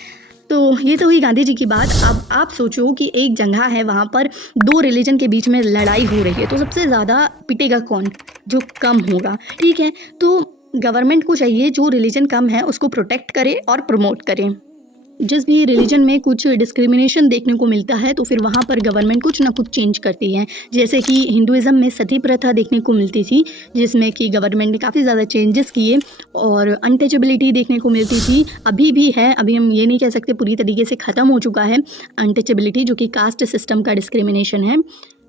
तो ये तो हुई गांधी जी की बात। अब आप सोचो कि एक जगह है, वहाँ पर 2 रिलीजन के बीच में लड़ाई हो रही है, तो सबसे ज़्यादा पिटेगा कौन? जो कम होगा, ठीक है। तो गवर्नमेंट को चाहिए जो रिलीजन कम है उसको प्रोटेक्ट करे और प्रमोट करे। जिस भी रिलीजन में कुछ डिस्क्रिमिनेशन देखने को मिलता है तो फिर वहाँ पर गवर्नमेंट कुछ ना कुछ चेंज करती है। जैसे कि हिंदुज़म में सती प्रथा देखने को मिलती थी, जिसमें कि गवर्नमेंट ने काफ़ी ज़्यादा चेंजेस किए, और अनटचेबिलिटी देखने को मिलती थी, अभी भी है। अभी हम ये नहीं कह सकते पूरी तरीके से ख़त्म हो चुका है अनटचेबिलिटी, जो कि कास्ट सिस्टम का डिस्क्रिमिनेशन है,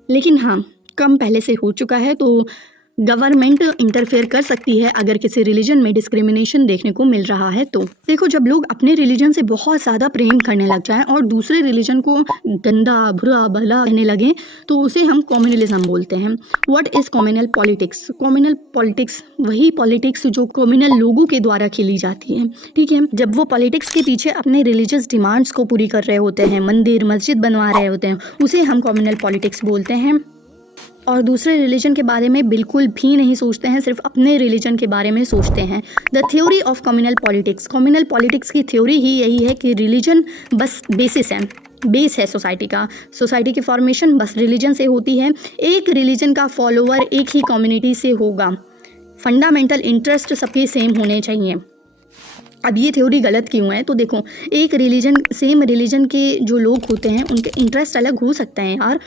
लेकिन हाँ कम पहले से हो चुका है। तो गवर्नमेंट इंटरफेयर कर सकती है अगर किसी रिलीजन में डिस्क्रिमिनेशन देखने को मिल रहा है। तो देखो, जब लोग अपने रिलीजन से बहुत ज़्यादा प्रेम करने लग जाएं और दूसरे रिलीजन को गंदा बुरा भला कहने लगें तो उसे हम कम्युनलिज्म बोलते हैं। What is communal politics? Communal politics वही पॉलिटिक्स जो कम्युनल लोगों के द्वारा खेली जाती है, ठीक है। जब वो पॉलिटिक्स के पीछे अपने रिलीजियस डिमांड्स को पूरी कर रहे होते हैं, मंदिर मस्जिद बनवा रहे होते हैं, उसे हम कम्युनल पॉलिटिक्स बोलते हैं। और दूसरे रिलीजन के बारे में बिल्कुल भी नहीं सोचते हैं, सिर्फ अपने रिलीजन के बारे में सोचते हैं। The theory of communal politics, communal politics की थ्योरी ही यही है कि रिलीजन बस बेसिस है, बेस है सोसाइटी का। सोसाइटी की फॉर्मेशन बस रिलीजन से होती है। एक रिलीजन का फॉलोअर एक ही कम्युनिटी से होगा। फंडामेंटल इंटरेस्ट सबके सेम होने चाहिए। अब ये थ्योरी गलत क्यों है? तो देखो, एक रिलीजन, सेम रिलीजन के जो लोग होते हैं उनके इंटरेस्ट अलग हो सकते हैं यार,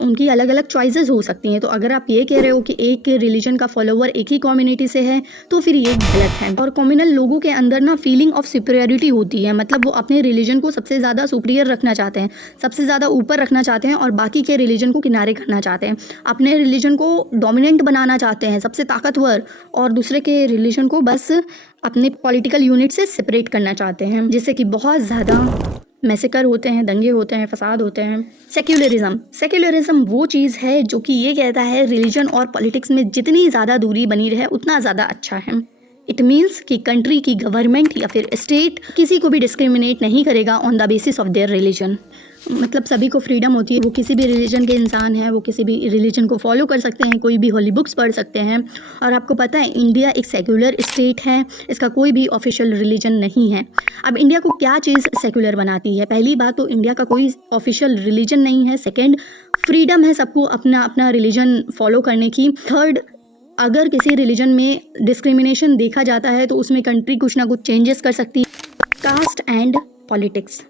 उनकी अलग अलग चॉइसेस हो सकती हैं। तो अगर आप ये कह रहे हो कि एक रिलीजन का फॉलोअर एक ही कम्युनिटी से है तो फिर ये गलत है। और कम्युनल लोगों के अंदर ना फीलिंग ऑफ सुपीरियरिटी होती है, मतलब वो अपने रिलीजन को सबसे ज़्यादा सुपीरियर रखना चाहते हैं, सबसे ज़्यादा ऊपर रखना चाहते हैं और बाकी के रिलीजन को किनारे करना चाहते हैं। अपने रिलीजन को डोमिनेंट बनाना चाहते हैं, सबसे ताकतवर, और दूसरे के रिलीजन को बस अपने पॉलिटिकल यूनिट से सेपरेट करना चाहते हैं, जिससे कि बहुत ज़्यादा मैसेकर होते हैं, दंगे होते हैं, फसाद होते हैं। सेक्युलरिज्म वो चीज़ है जो कि ये कहता है रिलीजन और पॉलिटिक्स में जितनी ज़्यादा दूरी बनी रहे उतना ज़्यादा अच्छा है। इट मीन्स कि कंट्री की गवर्नमेंट या फिर स्टेट किसी को भी डिस्क्रिमिनेट नहीं करेगा on the basis of their religion. मतलब सभी को फ्रीडम होती है, वो किसी भी रिलीजन के इंसान हैं, वो किसी भी रिलीजन को फॉलो कर सकते हैं, कोई भी होली बुक्स पढ़ सकते हैं। और आपको पता है इंडिया एक सेक्युलर स्टेट है, इसका कोई भी ऑफिशियल रिलीजन नहीं है। अब इंडिया को क्या चीज़ सेक्युलर बनाती है? पहली बात तो इंडिया का कोई ऑफिशियल रिलीजन नहीं है। सेकेंड, फ्रीडम है सबको अपना अपना रिलीजन फॉलो करने की। थर्ड, अगर किसी रिलीजन में डिस्क्रिमिनेशन देखा जाता है तो उसमें कंट्री कुछ ना कुछ चेंजेस कर सकती है। कास्ट एंड पॉलिटिक्स,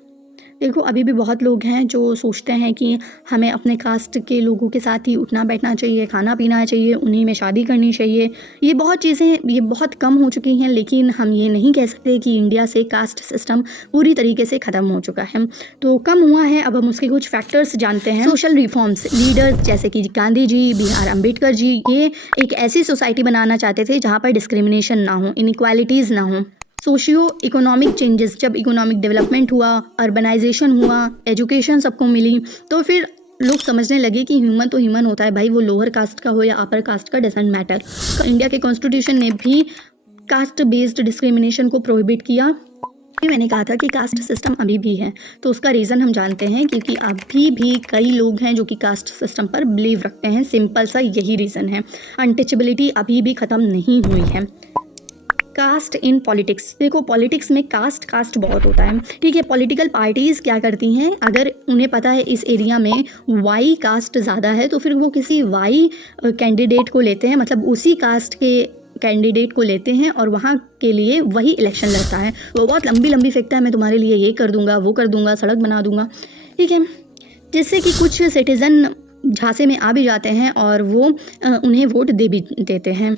देखो अभी भी बहुत लोग हैं जो सोचते हैं कि हमें अपने कास्ट के लोगों के साथ ही उठना बैठना चाहिए, खाना पीना चाहिए, उन्हीं में शादी करनी चाहिए। ये बहुत चीज़ें ये बहुत कम हो चुकी हैं, लेकिन हम ये नहीं कह सकते कि इंडिया से कास्ट सिस्टम पूरी तरीके से ख़त्म हो चुका है। तो कम हुआ है। अब हम उसके कुछ फैक्टर्स जानते हैं। सोशल रिफॉर्म्स, लीडर्स जैसे कि गांधी जी, BR अम्बेडकर जी, ये एक ऐसी सोसाइटी बनाना चाहते थे जहाँ पर डिस्क्रिमिनेशन ना हो, इनइक्वालिटीज़ ना हो। सोशियो इकोनॉमिक चेंजेस, जब इकोनॉमिक डेवलपमेंट हुआ, अर्बनाइजेशन हुआ, एजुकेशन सबको मिली, तो फिर लोग समझने लगे कि ह्यूमन तो ह्यूमन होता है भाई, वो लोअर कास्ट का हो या अपर कास्ट का, डजेंट मैटर। इंडिया के कॉन्स्टिट्यूशन ने भी कास्ट बेस्ड डिस्क्रिमिनेशन को प्रोहिबिट किया। मैंने कहा था कि कास्ट सिस्टम अभी भी है, तो उसका रीज़न हम जानते हैं, क्योंकि अभी भी कई लोग हैं जो कि कास्ट सिस्टम पर बिलीव रखते हैं। सिंपल सा यही रीज़न है। अनटचेबिलिटी अभी भी ख़त्म नहीं हुई है। कास्ट इन पॉलिटिक्स, देखो पॉलिटिक्स में कास्ट बहुत होता है, ठीक है। पॉलिटिकल पार्टीज़ क्या करती हैं, अगर उन्हें पता है इस एरिया में वाई कास्ट ज़्यादा है, तो फिर वो किसी वाई कैंडिडेट को लेते हैं, मतलब उसी कास्ट के कैंडिडेट को लेते हैं और वहाँ के लिए वही इलेक्शन लड़ता है। वो बहुत लंबी फेंकता है, मैं तुम्हारे लिए ये कर दूंगा, वो कर दूंगा, सड़क बना दूंगा, ठीक है। जिससे कि कुछ सिटीज़न झांसे में आ भी जाते हैं और वो उन्हें वोट दे भी देते हैं।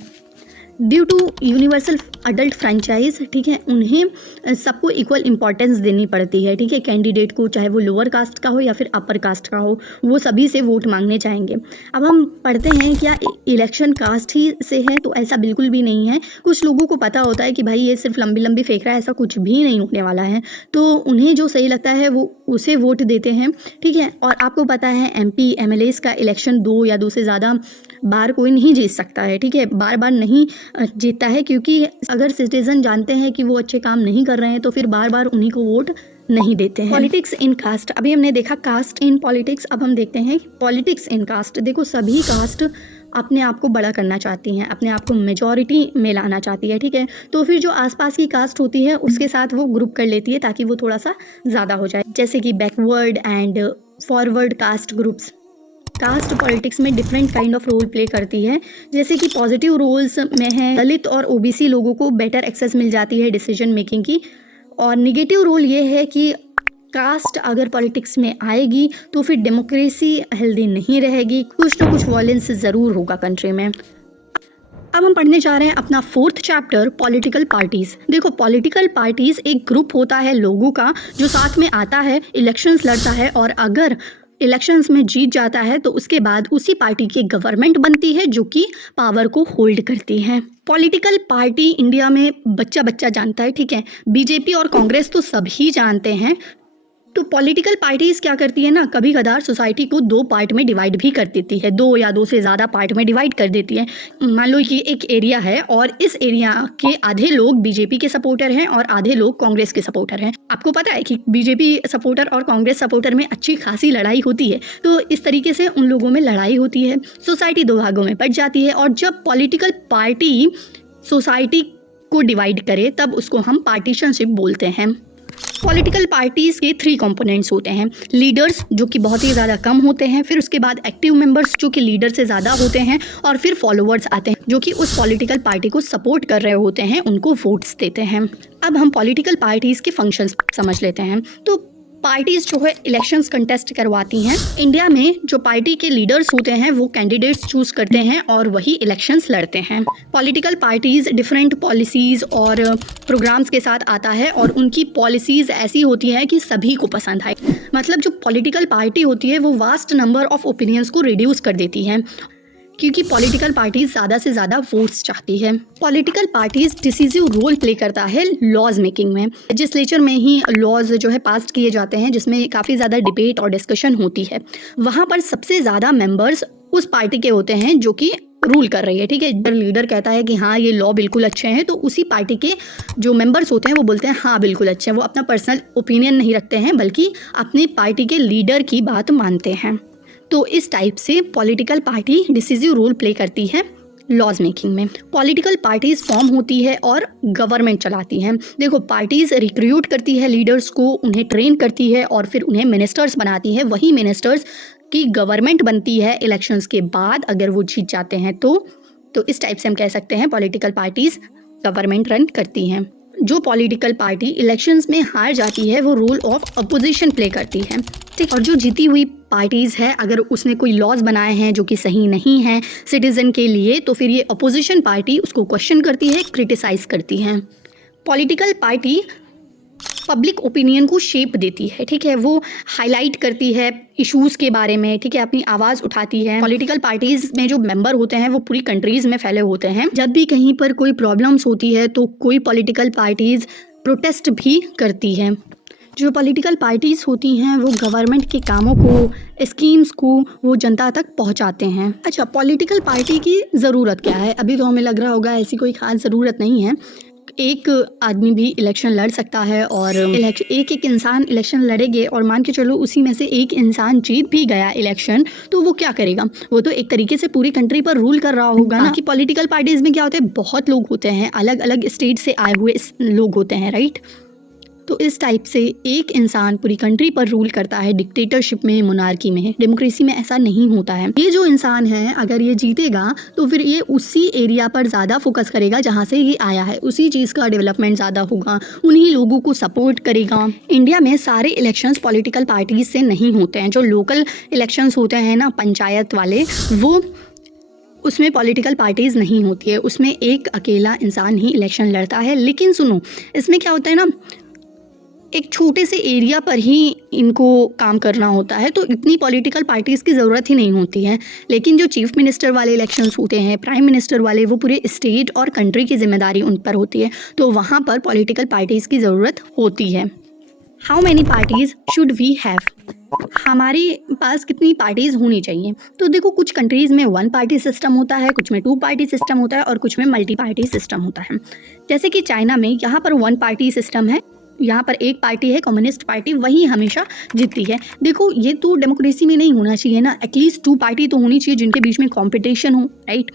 Due to universal adult franchise, ठीक है, उन्हें सबको इक्वल इंपॉर्टेंस देनी पड़ती है, ठीक है। कैंडिडेट को चाहे वो लोअर कास्ट का हो या फिर अपर कास्ट का हो, वो सभी से वोट मांगने चाहेंगे। अब हम पढ़ते हैं क्या इलेक्शन कास्ट ही से है, तो ऐसा बिल्कुल भी नहीं है। कुछ लोगों को पता होता है कि भाई ये सिर्फ लंबी फेंक रहा है, ऐसा कुछ भी नहीं होने वाला है, तो उन्हें जो सही लगता है वो उसे वोट देते हैं, ठीक है। और आपको पता है MP MLAs का इलेक्शन 2 या 2 से ज़्यादा बार कोई नहीं जीत सकता है, ठीक है, बार नहीं जीतता है, क्योंकि अगर सिटीजन जानते हैं कि वो अच्छे काम नहीं कर रहे हैं तो फिर बार उन्हीं को वोट नहीं देते हैं। पॉलिटिक्स इन कास्ट, अभी हमने देखा कास्ट इन पॉलिटिक्स, अब हम देखते हैं पॉलिटिक्स इन कास्ट। देखो सभी कास्ट अपने आप को बड़ा करना चाहती हैं, अपने आप को मेजॉरिटी में लाना चाहती है, ठीक है। तो फिर जो आसपास की कास्ट होती है उसके साथ वो ग्रुप कर लेती है ताकि वो थोड़ा सा ज़्यादा हो जाए, जैसे कि backward and forward caste groups. Caste politics में different kind of role play करती है, जैसे कि पॉजिटिव रोल्स में है दलित और OBC लोगों को बेटर एक्सेस मिल जाती है डिसीजन मेकिंग की, और निगेटिव रोल ये है कि कास्ट अगर पॉलिटिक्स में आएगी तो फिर डेमोक्रेसी हेल्दी नहीं रहेगी, कुछ ना कुछ वॉयलेंस ज़रूर होगा कंट्री में। अब हम पढ़ने जा रहे हैं अपना 4th चैप्टर, पॉलिटिकल पार्टीज़। देखो पॉलिटिकल पार्टीज़ एक ग्रुप होता है लोगों का जो साथ में आता है, इलेक्शंस लड़ता है, और अगर इलेक्शंस में जीत जाता है तो उसके बाद उसी पार्टी की गवर्नमेंट बनती है जो कि पावर को होल्ड करती है। पॉलिटिकल पार्टी इंडिया में बच्चा जानता है, ठीक है। BJP और कांग्रेस तो सभी जानते हैं। तो पॉलिटिकल पार्टीज़ क्या करती है ना, कभी कभार सोसाइटी को 2 पार्ट में डिवाइड भी कर देती है, 2 या 2 से ज़्यादा पार्ट में डिवाइड कर देती है। मान लो कि एक एरिया है और इस एरिया के आधे लोग BJP के सपोर्टर हैं और आधे लोग कांग्रेस के सपोर्टर हैं। आपको पता है कि BJP सपोर्टर और कांग्रेस सपोर्टर में अच्छी खासी लड़ाई होती है, तो इस तरीके से उन लोगों में लड़ाई होती है, सोसाइटी 2 भागों में बट जाती है। और जब पॉलिटिकल पार्टी सोसाइटी को डिवाइड करे तब उसको हम पार्टीशनशिप बोलते हैं। पॉलिटिकल पार्टीज़ के 3 कंपोनेंट्स होते हैं। लीडर्स जो कि बहुत ही ज़्यादा कम होते हैं, फिर उसके बाद एक्टिव मेंबर्स जो कि लीडर से ज़्यादा होते हैं, और फिर फॉलोअर्स आते हैं जो कि उस पॉलिटिकल पार्टी को सपोर्ट कर रहे होते हैं, उनको वोट्स देते हैं। अब हम पॉलिटिकल पार्टीज़ के फंक्शंस समझ लेते हैं। तो पार्टीज़ जो है इलेक्शंस कंटेस्ट करवाती हैं। इंडिया में जो पार्टी के लीडर्स होते हैं वो कैंडिडेट्स चूज करते हैं और वही इलेक्शंस लड़ते हैं। पॉलिटिकल पार्टीज़ डिफरेंट पॉलिसीज़ और प्रोग्राम्स के साथ आता है और उनकी पॉलिसीज़ ऐसी होती हैं कि सभी को पसंद आए। मतलब जो पॉलिटिकल पार्टी होती है वो वास्ट नंबर ऑफ ओपिनियंस को रिड्यूस कर देती है, क्योंकि पॉलिटिकल पार्टीज ज़्यादा से ज़्यादा वोट्स चाहती है। Political parties decisive role play करता है लॉज मेकिंग में। लेजिस्लेचर में ही लॉज जो है पास किए जाते हैं, जिसमें काफ़ी ज़्यादा डिबेट और डिस्कशन होती है। वहाँ पर सबसे ज़्यादा मेंबर्स उस पार्टी के होते हैं जो कि रूल कर रही है, ठीक है। जब लीडर कहता है कि हाँ ये लॉ बिल्कुल अच्छे हैं, तो उसी पार्टी के जो मेंबर्स होते हैं वो बोलते हैं हाँ बिल्कुल अच्छे हैं। वो अपना पर्सनल ओपिनियन नहीं रखते हैं, बल्कि अपनी पार्टी के लीडर की बात मानते हैं। तो इस टाइप से political party decisive role play करती है लॉज मेकिंग में। पॉलिटिकल पार्टीज फॉर्म होती है और गवर्नमेंट चलाती हैं। देखो पार्टीज रिक्रूट करती है लीडर्स को, उन्हें ट्रेन करती है और फिर उन्हें मिनिस्टर्स बनाती है। वही मिनिस्टर्स की गवर्नमेंट बनती है इलेक्शंस के बाद, अगर वो जीत जाते हैं तो इस टाइप से हम कह सकते हैं पॉलिटिकल पार्टीज गवर्नमेंट रन करती हैं। जो पॉलिटिकल पार्टी इलेक्शंस में हार जाती है वो रोल ऑफ अपोजिशन प्ले करती है, ठीक। और जो जीती हुई पार्टीज़ है अगर उसने कोई लॉज बनाए हैं जो कि सही नहीं हैं सिटीज़न के लिए, तो फिर ये अपोजिशन पार्टी उसको क्वेश्चन करती है, क्रिटिसाइज़ करती है। पॉलिटिकल पार्टी पब्लिक ओपिनियन को शेप देती है, ठीक है। वो हाईलाइट करती है इश्यूज़ के बारे में, ठीक है, अपनी आवाज़ उठाती है। पॉलिटिकल पार्टीज़ में जो मेंबर होते हैं वो पूरी कंट्रीज़ में फैले होते हैं। जब भी कहीं पर कोई प्रॉब्लम्स होती है तो कोई पॉलिटिकल पार्टीज़ प्रोटेस्ट भी करती है। जो पॉलिटिकल पार्टीज़ होती हैं वो गवर्नमेंट के कामों को, स्कीम्स को वो जनता तक पहुंचाते हैं। अच्छा, पॉलिटिकल पार्टी की ज़रूरत क्या है? अभी तो हमें लग रहा होगा ऐसी कोई ख़ास ज़रूरत नहीं है। एक आदमी भी इलेक्शन लड़ सकता है और एक इंसान इलेक्शन लड़ेगे और मान के चलो उसी में से एक इंसान जीत भी गया इलेक्शन, तो वो क्या करेगा? वो तो एक तरीके से पूरी कंट्री पर रूल कर रहा होगा ना। कि पॉलिटिकल पार्टीज़ में क्या होता है, बहुत लोग होते हैं, अलग अलग स्टेट से आए हुए लोग होते हैं, राइट। तो इस टाइप से एक इंसान पूरी कंट्री पर रूल करता है, डिक्टेटरशिप में, मोनार्की में। डेमोक्रेसी में ऐसा नहीं होता है। ये जो इंसान है अगर ये जीतेगा तो फिर ये उसी एरिया पर ज़्यादा फोकस करेगा जहाँ से ये आया है, उसी चीज़ का डेवलपमेंट ज़्यादा होगा, उन्हीं लोगों को सपोर्ट करेगा। इंडिया में सारे इलेक्शंस पॉलिटिकल पार्टीज से नहीं होते हैं। जो लोकल इलेक्शंस होते हैं ना, पंचायत वाले, वो उसमें पॉलिटिकल पार्टीज़ नहीं होती है, उसमें एक अकेला इंसान ही इलेक्शन लड़ता है। लेकिन सुनो, इसमें क्या होता है ना, एक छोटे से एरिया पर ही इनको काम करना होता है, तो इतनी पॉलिटिकल पार्टीज़ की ज़रूरत ही नहीं होती है। लेकिन जो चीफ मिनिस्टर वाले इलेक्शंस होते हैं, प्राइम मिनिस्टर वाले, वो पूरे स्टेट और कंट्री की जिम्मेदारी उन पर होती है, तो वहाँ पर पॉलिटिकल पार्टीज़ की ज़रूरत होती है। How many parties should we have? हमारे पास कितनी पार्टीज़ होनी चाहिए? तो देखो, कुछ कंट्रीज़ में 1 पार्टी सिस्टम होता है, कुछ में 2 पार्टी सिस्टम होता है और कुछ में मल्टी पार्टी सिस्टम होता है। जैसे कि चाइना में यहाँ पर 1 पार्टी सिस्टम है, यहाँ पर एक पार्टी है कम्युनिस्ट पार्टी, वही हमेशा जीतती है। देखो, ये तो डेमोक्रेसी में नहीं होना चाहिए ना, एटलीस्ट 2 पार्टी तो होनी चाहिए जिनके बीच में कंपटीशन हो, राइट।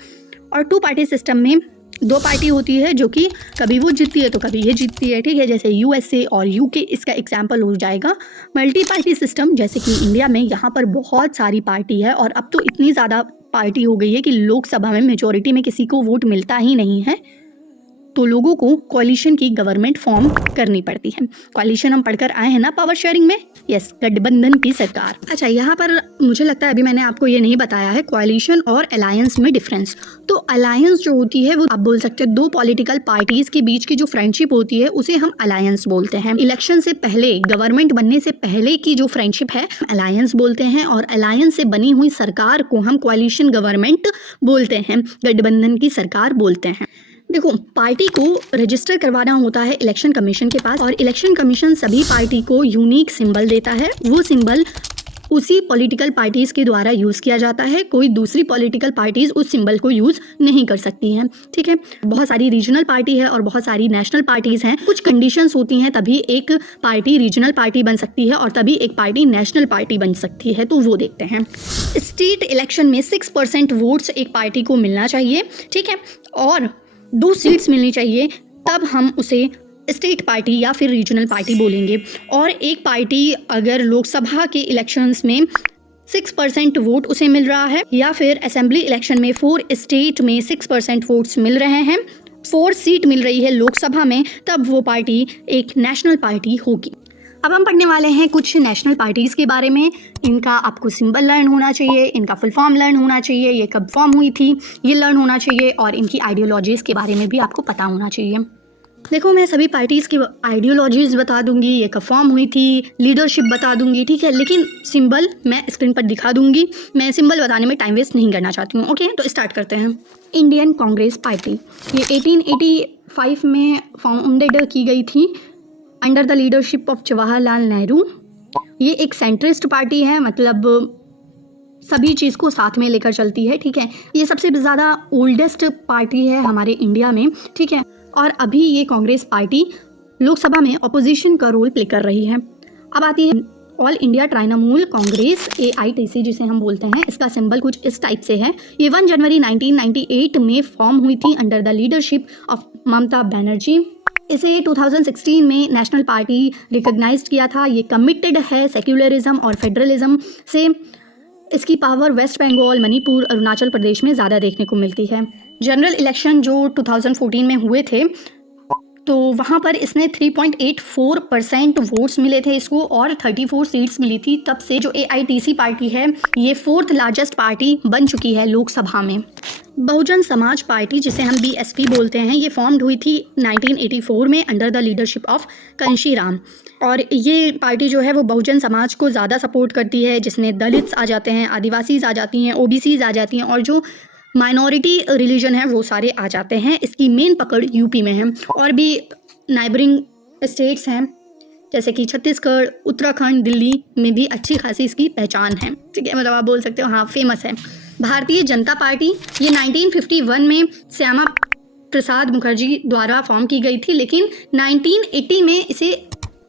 और 2 पार्टी सिस्टम में 2 पार्टी होती है जो कि कभी वो जीतती है तो कभी ये जीतती है, ठीक है। जैसे यूएसए और यूके इसका एग्जाम्पल हो जाएगा। मल्टी पार्टी सिस्टम जैसे कि इंडिया में, यहाँ पर बहुत सारी पार्टी है और अब तो इतनी ज़्यादा पार्टी हो गई है कि लोकसभा में मेजोरिटी में किसी को वोट मिलता ही नहीं है, तो लोगों को कोalition की गवर्नमेंट फॉर्म करनी पड़ती है। कोalition हम पढ़कर आए हैं ना पावर शेयरिंग में, यस, गठबंधन की सरकार। अच्छा, यहाँ पर मुझे लगता है अभी मैंने आपको ये नहीं बताया है कोalition और अलायंस में डिफरेंस। तो अलायंस जो होती है वो आप बोल सकते हैं 2 पॉलिटिकल पार्टीज के बीच की जो फ्रेंडशिप होती है उसे हम अलायंस बोलते हैं। इलेक्शन से पहले, गवर्नमेंट बनने से पहले की जो फ्रेंडशिप है अलायंस बोलते हैं, और अलायंस से बनी हुई सरकार को हम कोalition गवर्नमेंट बोलते हैं, गठबंधन की सरकार बोलते हैं। देखो, पार्टी को रजिस्टर करवाना होता है इलेक्शन कमीशन के पास, और इलेक्शन कमीशन सभी पार्टी को यूनिक सिंबल देता है। वो सिंबल उसी पॉलिटिकल पार्टीज़ के द्वारा यूज़ किया जाता है, कोई दूसरी पॉलिटिकल पार्टीज़ उस सिंबल को यूज़ नहीं कर सकती हैं, ठीक है। बहुत सारी रीजनल पार्टी है और बहुत सारी नेशनल पार्टीज़ हैं। कुछ कंडीशंस होती हैं तभी एक पार्टी रीजनल पार्टी बन सकती है और तभी एक पार्टी नेशनल पार्टी बन सकती है, तो वो देखते हैं। स्टेट इलेक्शन में 6% वोट्स एक पार्टी को मिलना चाहिए, ठीक है, और 2 सीट्स मिलनी चाहिए, तब हम उसे स्टेट पार्टी या फिर रीजनल पार्टी बोलेंगे। और एक पार्टी अगर लोकसभा के इलेक्शंस में 6% वोट उसे मिल रहा है, या फिर असेंबली इलेक्शन में 4 स्टेट में 6% वोट्स मिल रहे हैं, 4 सीट मिल रही है लोकसभा में, तब वो पार्टी एक नेशनल पार्टी होगी। अब हम पढ़ने वाले हैं कुछ नेशनल पार्टीज़ के बारे में। इनका आपको सिंबल लर्न होना चाहिए, इनका फुल फॉर्म लर्न होना चाहिए, ये कब फॉर्म हुई थी ये लर्न होना चाहिए, और इनकी आइडियोलॉजीज़ के बारे में भी आपको पता होना चाहिए। देखो, मैं सभी पार्टीज़ की आइडियोलॉजीज़ बता दूंगी, ये कब फॉर्म हुई थी, लीडरशिप बता दूंगी, ठीक है, लेकिन सिंबल मैं स्क्रीन पर दिखा दूंगी। मैं सिंबल बताने में टाइम वेस्ट नहीं करना चाहती हूँ। ओके, तो स्टार्ट करते हैं। इंडियन कांग्रेस पार्टी, ये 1885 में फाउंडेड की गई थी under the leadership of Jawaharlal Nehru. ये एक सेंट्रिस्ट पार्टी है, मतलब सभी चीज़ को साथ में लेकर चलती है, ठीक है। ये सबसे ज़्यादा ओल्डेस्ट पार्टी है हमारे इंडिया में, ठीक है। और अभी ये कांग्रेस पार्टी लोकसभा में अपोजिशन का रोल प्ले कर रही है। अब आती है all India Trinamool Congress, AITC जिसे हम बोलते हैं। इसका सिंबल कुछ इस टाइप से है। ये 1 जनवरी 1998 में फॉर्म हुई थी under the leadership of Mamata Banerjee. इसे 2016 में नेशनल पार्टी रिकॉग्नाइज्ड किया था। ये कमिटेड है सेक्युलरिज्म और फेडरलिज्म से। इसकी पावर वेस्ट बंगाल, मणिपुर, अरुणाचल प्रदेश में ज़्यादा देखने को मिलती है। जनरल इलेक्शन जो 2014 में हुए थे तो वहाँ पर इसने 3.84% वोट्स मिले थे इसको और 34 सीट्स मिली थी। तब से जो AITC पार्टी है ये 4th लार्जेस्ट पार्टी बन चुकी है लोकसभा में। बहुजन समाज पार्टी, जिसे हम BSP बोलते हैं, ये फॉर्म्ड हुई थी 1984 में under the leadership of Kanshiram. और ये पार्टी जो है वो बहुजन समाज को ज़्यादा सपोर्ट करती है, जिसमें दलित्स आ जाते हैं, आदिवासीज आ जाती हैं, OBCs आ जाती हैं और जो माइनॉरिटी रिलीजन है वो सारे आ जाते हैं। इसकी मेन पकड़ यूपी में है और भी नाइबरिंग स्टेट्स हैं जैसे कि छत्तीसगढ़, उत्तराखंड, दिल्ली में भी अच्छी खासी इसकी पहचान है। ठीक है, मतलब आप बोल सकते हो हाँ फेमस है। भारतीय जनता पार्टी ये 1951 में श्यामा प्रसाद मुखर्जी द्वारा फॉर्म की गई थी, लेकिन 1980 में इसे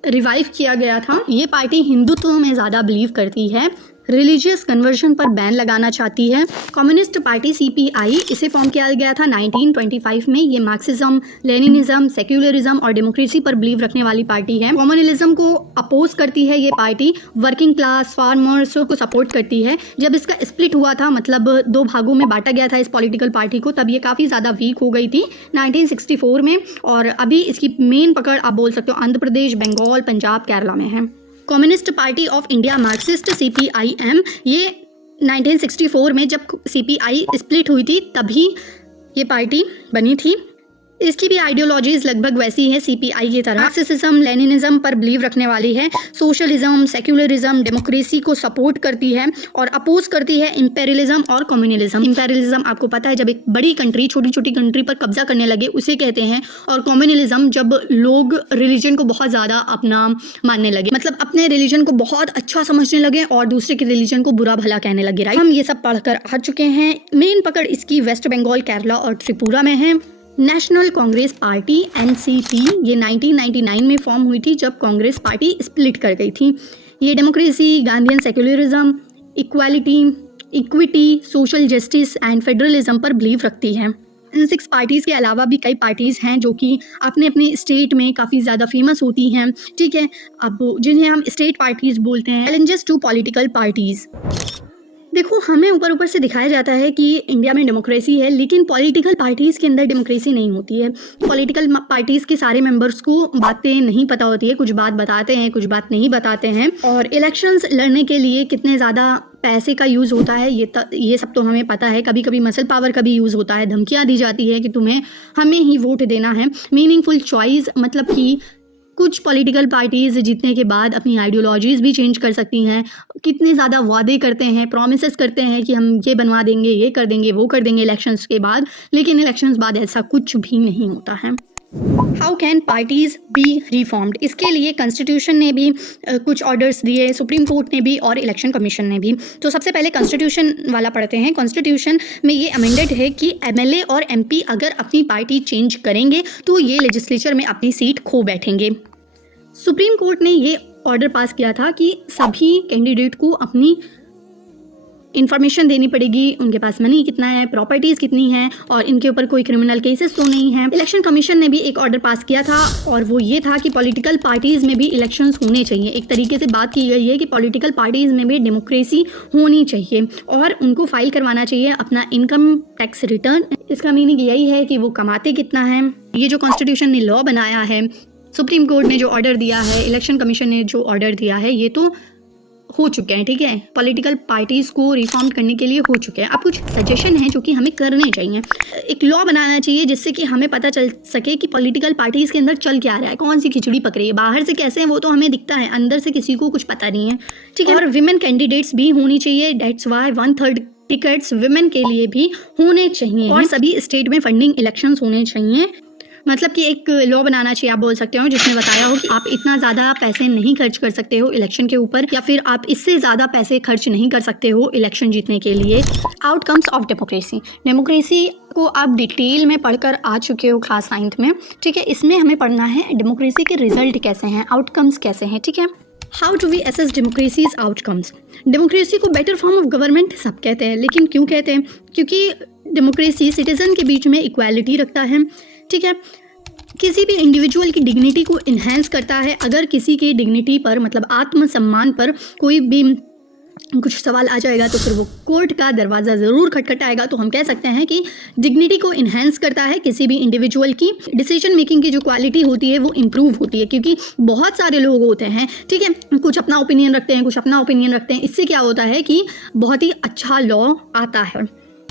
रिवाइव किया गया था। ये पार्टी हिंदुत्व में ज़्यादा बिलीव करती है, रिलीजियस कन्वर्जन पर बैन लगाना चाहती है। कम्युनिस्ट पार्टी CPI, इसे फॉर्म किया गया था 1925 में। ये मार्क्सिज्म, लेनिनिज्म, सेक्युलरिज्म और डेमोक्रेसी पर बिलीव रखने वाली पार्टी है। कम्युनलिज्म को अपोज करती है ये पार्टी, वर्किंग क्लास, फार्मर्स को सपोर्ट करती है। जब इसका स्प्लिट हुआ था, मतलब 2 भागों में बांटा गया था इस पॉलिटिकल पार्टी को, तब ये काफ़ी ज़्यादा वीक हो गई थी 1964 में। और अभी इसकी मेन पकड़ आप बोल सकते हो आंध्र प्रदेश, बंगाल, पंजाब, केरला में है। Communist party of India Marxist CPIM, ये 1964 में जब CPI स्प्लिट हुई थी तभी ये पार्टी बनी थी। इसकी भी आइडियोलॉजीज लगभग वैसी है CPI की तरह। मार्क्सिज्म, लेनिनिज्म पर बिलीव रखने वाली है, सोशलिज्म, सेक्युलरिज्म, डेमोक्रेसी को सपोर्ट करती है और अपोज करती है इंपेरियलिज्म और कम्युनलिज्म। इंपेरियलिज्म आपको पता है, जब एक बड़ी कंट्री छोटी छोटी कंट्री पर कब्जा करने लगे उसे कहते हैं, और कम्युनलिज्म जब लोग रिलीजन को बहुत ज़्यादा अपना मानने लगे, मतलब अपने रिलीजन को बहुत अच्छा समझने लगे और दूसरे के रिलीजन को बुरा भला कहने लगे। राइट, हम ये सब पढ़कर आ चुके हैं। मेन पकड़ इसकी वेस्ट बंगाल, केरला और त्रिपुरा में है। नेशनल कांग्रेस पार्टी NCP, ये 1999 में फॉर्म हुई थी जब कांग्रेस पार्टी स्प्लिट कर गई थी। ये democracy, Gandhian secularism, equity, social justice and federalism पर बिलीव रखती है। इन 6 पार्टीज़ के अलावा भी कई पार्टीज़ हैं जो कि अपने अपने स्टेट में काफ़ी ज़्यादा फेमस होती हैं। ठीक है, अब जिन्हें हम स्टेट पार्टीज़ बोलते हैं। Challenges to political parties. देखो, हमें ऊपर से दिखाया जाता है कि इंडिया में डेमोक्रेसी है, लेकिन पॉलिटिकल पार्टीज़ के अंदर डेमोक्रेसी नहीं होती है। पॉलिटिकल पार्टीज़ के सारे मेंबर्स को बातें नहीं पता होती है, कुछ बात बताते हैं, कुछ बात नहीं बताते हैं। और इलेक्शंस लड़ने के लिए कितने ज़्यादा पैसे का यूज़ होता है ये सब तो हमें पता है। कभी कभी मसल पावर का भी यूज़ होता है, धमकियाँ दी जाती है कि तुम्हें हमें ही वोट देना है। मीनिंगफुल चॉइस, मतलब कि कुछ पॉलिटिकल पार्टीज़ जीतने के बाद अपनी आइडियोलॉजीज़ भी चेंज कर सकती हैं। कितने ज़्यादा वादे करते हैं, प्रॉमिसेस करते हैं कि हम ये बनवा देंगे, ये कर देंगे, वो कर देंगे इलेक्शंस के बाद, लेकिन इलेक्शंस बाद ऐसा कुछ भी नहीं होता है। How can parties B reformed? इसके लिए कॉन्स्टिट्यूशन ने भी कुछ ऑर्डर्स दिए, सुप्रीम कोर्ट ने भी और इलेक्शन कमीशन ने भी। तो सबसे पहले कॉन्स्टिट्यूशन वाला पढ़ते हैं। कॉन्स्टिट्यूशन में ये अमेंडेड है कि MLA और MP अगर अपनी पार्टी चेंज करेंगे तो ये लेजिस्लेचर में अपनी सीट खो बैठेंगे। सुप्रीम कोर्ट ने ये ऑर्डर पास किया था कि सभी कैंडिडेट को अपनी इन्फॉर्मेशन देनी पड़ेगी, उनके पास मनी कितना है, प्रॉपर्टीज़ कितनी हैं और इनके ऊपर कोई क्रिमिनल केसेस तो नहीं हैं। इलेक्शन कमीशन ने भी एक ऑर्डर पास किया था और वो ये था कि पॉलिटिकल पार्टीज़ में भी इलेक्शंस होने चाहिए। एक तरीके से बात की गई है कि पॉलिटिकल पार्टीज़ में भी डेमोक्रेसी होनी चाहिए और उनको फाइल करवाना चाहिए अपना इनकम टैक्स रिटर्न। इसका मीनिंग यही है कि वो कमाते कितना है। ये जो कॉन्स्टिट्यूशन ने लॉ बनाया है, सुप्रीम कोर्ट ने जो ऑर्डर दिया है, इलेक्शन कमीशन ने जो ऑर्डर दिया है, ये तो हो चुके हैं। ठीक है, पॉलिटिकल पार्टीज़ को रिफॉर्म करने के लिए हो चुके हैं। अब कुछ सजेशन हैं जो कि हमें करने चाहिए। एक लॉ बनाना चाहिए जिससे कि हमें पता चल सके कि पॉलिटिकल पार्टीज़ के अंदर चल क्या रहा है, कौन सी खिचड़ी पक रही है। बाहर से कैसे हैं वो तो हमें दिखता है, अंदर से किसी को कुछ पता नहीं है। ठीक है, और विमेन कैंडिडेट्स भी होनी चाहिए। डेट्स वाई 1/3 टिकट्स विमेन के लिए भी होने चाहिए और सभी स्टेट में फंडिंग इलेक्शंस होने चाहिए। मतलब कि एक लॉ बनाना चाहिए, आप बोल सकते हो, जिसमें बताया हो कि आप इतना ज़्यादा पैसे नहीं खर्च कर सकते हो इलेक्शन के ऊपर, या फिर आप इससे ज़्यादा पैसे खर्च नहीं कर सकते हो इलेक्शन जीतने के लिए। Outcomes of democracy. डेमोक्रेसी को आप डिटेल में पढ़कर आ चुके हो क्लास 9th में। ठीक है, इसमें हमें पढ़ना है डेमोक्रेसी के रिजल्ट कैसे हैं, आउटकम्स कैसे हैं। ठीक है, how do we assess democracies outcomes? Democracy को बेटर फॉर्म ऑफ गवर्नमेंट सब कहते हैं, लेकिन क्यों कहते हैं? क्योंकि डेमोक्रेसी सिटीजन के बीच में इक्वालिटी रखता है। ठीक है, किसी भी इंडिविजुअल की डिग्निटी को इन्हेंस करता है। अगर किसी के डिग्निटी पर, मतलब आत्मसम्मान पर कोई भी कुछ सवाल आ जाएगा तो फिर वो कोर्ट का दरवाज़ा ज़रूर खटखटाएगा। तो हम कह सकते हैं कि डिग्निटी को इन्हेंस करता है, किसी भी इंडिविजुअल की डिसीजन मेकिंग की जो क्वालिटी होती है वो इम्प्रूव होती है, क्योंकि बहुत सारे लोग होते हैं, ठीक है, कुछ अपना ओपिनियन रखते हैं, कुछ अपना ओपिनियन रखते हैं। इससे क्या होता है कि बहुत ही अच्छा लॉ आता है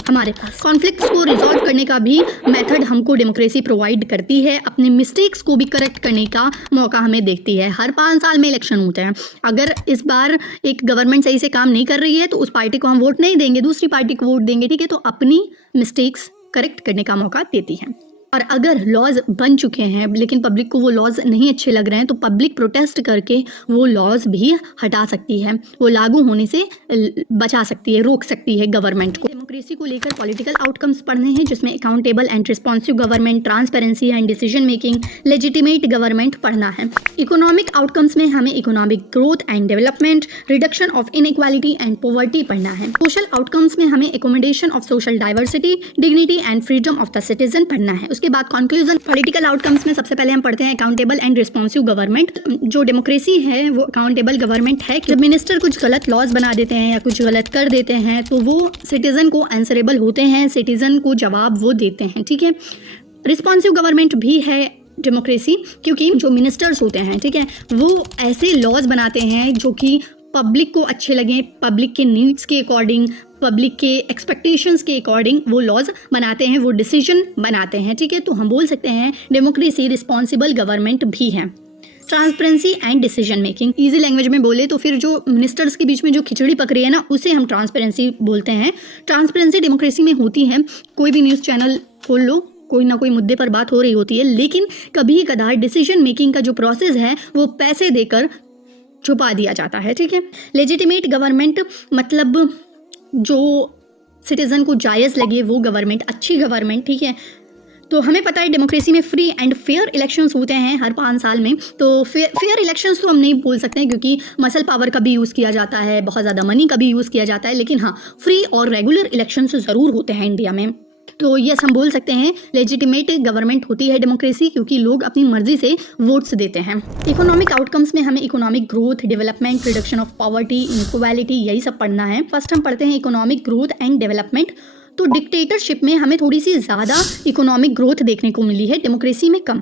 हमारे पास। कॉन्फ्लिक्ट्स को रिजॉल्व करने का भी मेथड हमको डेमोक्रेसी प्रोवाइड करती है, अपने मिस्टेक्स को भी करेक्ट करने का मौका हमें देती है। हर 5 साल में इलेक्शन होते हैं, अगर इस बार एक गवर्नमेंट सही से काम नहीं कर रही है तो उस पार्टी को हम वोट नहीं देंगे, दूसरी पार्टी को वोट देंगे, ठीक है। तो अपनी मिस्टेक्स करेक्ट करने का मौका देती है। और अगर लॉज बन चुके हैं लेकिन पब्लिक को वो लॉज नहीं अच्छे लग रहे हैं तो पब्लिक प्रोटेस्ट करके वो लॉज भी हटा सकती है, वो लागू होने से बचा सकती है, रोक सकती है गवर्नमेंट को। डेमोक्रेसी को लेकर पॉलिटिकल आउटकम्स पढ़ने हैं, जिसमें accountable and responsive government, transparency and decision making, legitimate government पढ़ना है। इकोनॉमिक आउटकम्स में हमें economic growth and development, reduction of inequality and poverty पढ़ना है। सोशल आउटकम्स में हमें accommodation of social diversity, dignity and freedom of the citizen पढ़ना है। उसके बाद कंक्लूजन। पॉलिटिकल आउटकम्स में सबसे पहले हम पढ़ते हैं अकाउंटेबल एंड रिस्पॉन्सिव गवर्नमेंट। जो डेमोक्रेसी है वो अकाउंटेबल गवर्नमेंट है। जब मिनिस्टर कुछ गलत लॉज बना देते हैं या कुछ गलत कर देते हैं तो वो सिटीजन को आंसरेबल होते हैं, सिटीजन को जवाब वो देते हैं, ठीक है। रिस्पॉन्सिव गवर्नमेंट भी है डेमोक्रेसी, क्योंकि जो मिनिस्टर्स होते हैं, ठीक है, वो ऐसे लॉज बनाते हैं जो कि पब्लिक को अच्छे लगें, पब्लिक के नीड्स के अकॉर्डिंग, पब्लिक के एक्सपेक्टेशंस के अकॉर्डिंग वो लॉज बनाते हैं, वो डिसीजन बनाते हैं, ठीक है। तो हम बोल सकते हैं डेमोक्रेसी रिस्पॉन्सिबल गवर्नमेंट भी है। Transparency and decision making, easy language में बोले तो फिर जो मिनिस्टर्स के बीच में जो खिचड़ी पक रही है ना, उसे हम ट्रांसपेरेंसी बोलते हैं। ट्रांसपेरेंसी डेमोक्रेसी में होती है, कोई भी न्यूज़ चैनल खोल लो, कोई ना कोई मुद्दे पर बात हो रही होती है, लेकिन कभी कदार डिसीजन मेकिंग का जो प्रोसेस है वो पैसे देकर छुपा दिया जाता है, ठीक है। लेजिटिमेट गवर्नमेंट मतलब जो सिटीजन को जायज़ लगे वो गवर्नमेंट, अच्छी गवर्नमेंट, ठीक है। तो हमें पता है डेमोक्रेसी में फ्री एंड फेयर इलेक्शंस होते हैं हर 5 साल में। तो फेयर इलेक्शंस तो हम नहीं बोल सकते हैं क्योंकि मसल पावर का भी यूज़ किया जाता है, बहुत ज़्यादा मनी का भी यूज़ किया जाता है, लेकिन हाँ, फ्री और रेगुलर इलेक्शंस ज़रूर होते हैं इंडिया में। तो यस, हम बोल सकते हैं लेजिटिमेट गवर्नमेंट होती है डेमोक्रेसी, क्योंकि लोग अपनी मर्जी से वोट्स देते हैं। इकोनॉमिक आउटकम्स में हमें economic growth, development, reduction of poverty, inequality, यही सब पढ़ना है। फर्स्ट हम पढ़ते हैं इकोनॉमिक ग्रोथ एंड डेवलपमेंट। तो डिक्टेटरशिप में हमें थोड़ी सी ज़्यादा इकोनॉमिक ग्रोथ देखने को मिली है, डेमोक्रेसी में कम,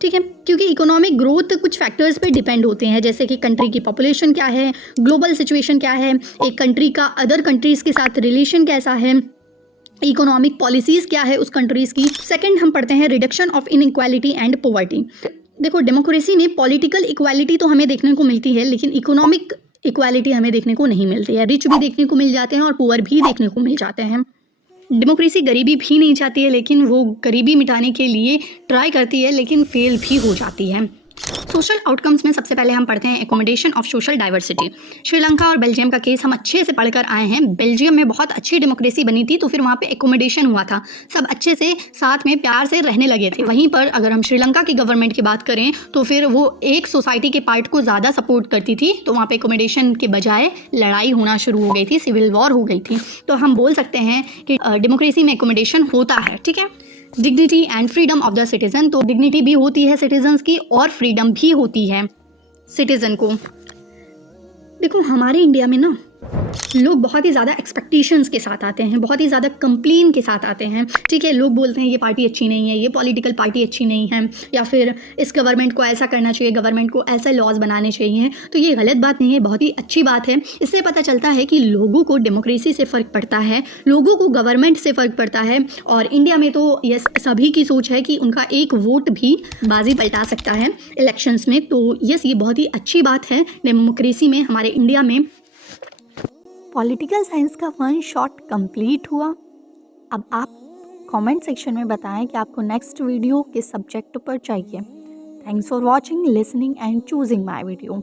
ठीक है, क्योंकि इकोनॉमिक ग्रोथ कुछ फैक्टर्स पे डिपेंड होते हैं, जैसे कि कंट्री की पॉपुलेशन क्या है, ग्लोबल सिचुएशन क्या है, एक कंट्री का अदर कंट्रीज़ के साथ रिलेशन कैसा है, इकोनॉमिक पॉलिसीज़ क्या है उस कंट्रीज़ की। सेकंड हम पढ़ते हैं reduction of inequality and poverty. देखो, डेमोक्रेसी में पॉलिटिकल इक्वालिटी तो हमें देखने को मिलती है, लेकिन इकोनॉमिक इक्वालिटी हमें देखने को नहीं मिलती है। रिच भी देखने को मिल जाते हैं और पुअर भी देखने को मिल जाते हैं। डेमोक्रेसी गरीबी भी नहीं चाहती है, लेकिन वो गरीबी मिटाने के लिए ट्राई करती है, लेकिन फेल भी हो जाती है। सोशल आउटकम्स में सबसे पहले हम पढ़ते हैं accommodation of social diversity. Sri Lanka और बेल्जियम का केस हम अच्छे से पढ़कर आए हैं। बेल्जियम में बहुत अच्छी डेमोक्रेसी बनी थी, तो फिर वहाँ पे एकोमोडेशन हुआ था, सब अच्छे से साथ में प्यार से रहने लगे थे। वहीं पर अगर हम श्रीलंका की गवर्नमेंट की बात करें तो फिर वो एक सोसाइटी के पार्ट को ज़्यादा सपोर्ट करती थी, तो वहाँ पे एकोमोडेशन के बजाय लड़ाई होना शुरू हो गई थी, सिविल वॉर हो गई थी। तो हम बोल सकते हैं कि डेमोक्रेसी में एकोमोडेशन होता है, ठीक है। Dignity and freedom of the citizen, तो डिग्निटी भी होती है सिटीजन्स की और फ्रीडम भी होती है सिटीजन को। देखो, हमारे इंडिया में ना लोग बहुत ही ज़्यादा एक्सपेक्टेशंस के साथ आते हैं, बहुत ही ज़्यादा कंप्लेन के साथ आते हैं, ठीक है। लोग बोलते हैं ये पार्टी अच्छी नहीं है, ये पॉलिटिकल पार्टी अच्छी नहीं है, या फिर इस गवर्नमेंट को ऐसा करना चाहिए, गवर्नमेंट को ऐसे लॉज बनाने चाहिए। तो ये गलत बात नहीं है, बहुत ही अच्छी बात है। इससे पता चलता है कि लोगों को डेमोक्रेसी से फ़र्क पड़ता है, लोगों को गवर्नमेंट से फ़र्क पड़ता है। और इंडिया में तो ये सभी की सोच है कि उनका एक वोट भी बाजी पलटा सकता है इलेक्शंस में। तो यस, ये बहुत ही अच्छी बात है डेमोक्रेसी में हमारे इंडिया में। पॉलिटिकल साइंस का 1 शॉट कंप्लीट हुआ। अब आप कमेंट सेक्शन में बताएं कि आपको नेक्स्ट वीडियो किस सब्जेक्ट पर चाहिए। Thanks for watching, listening and choosing my video.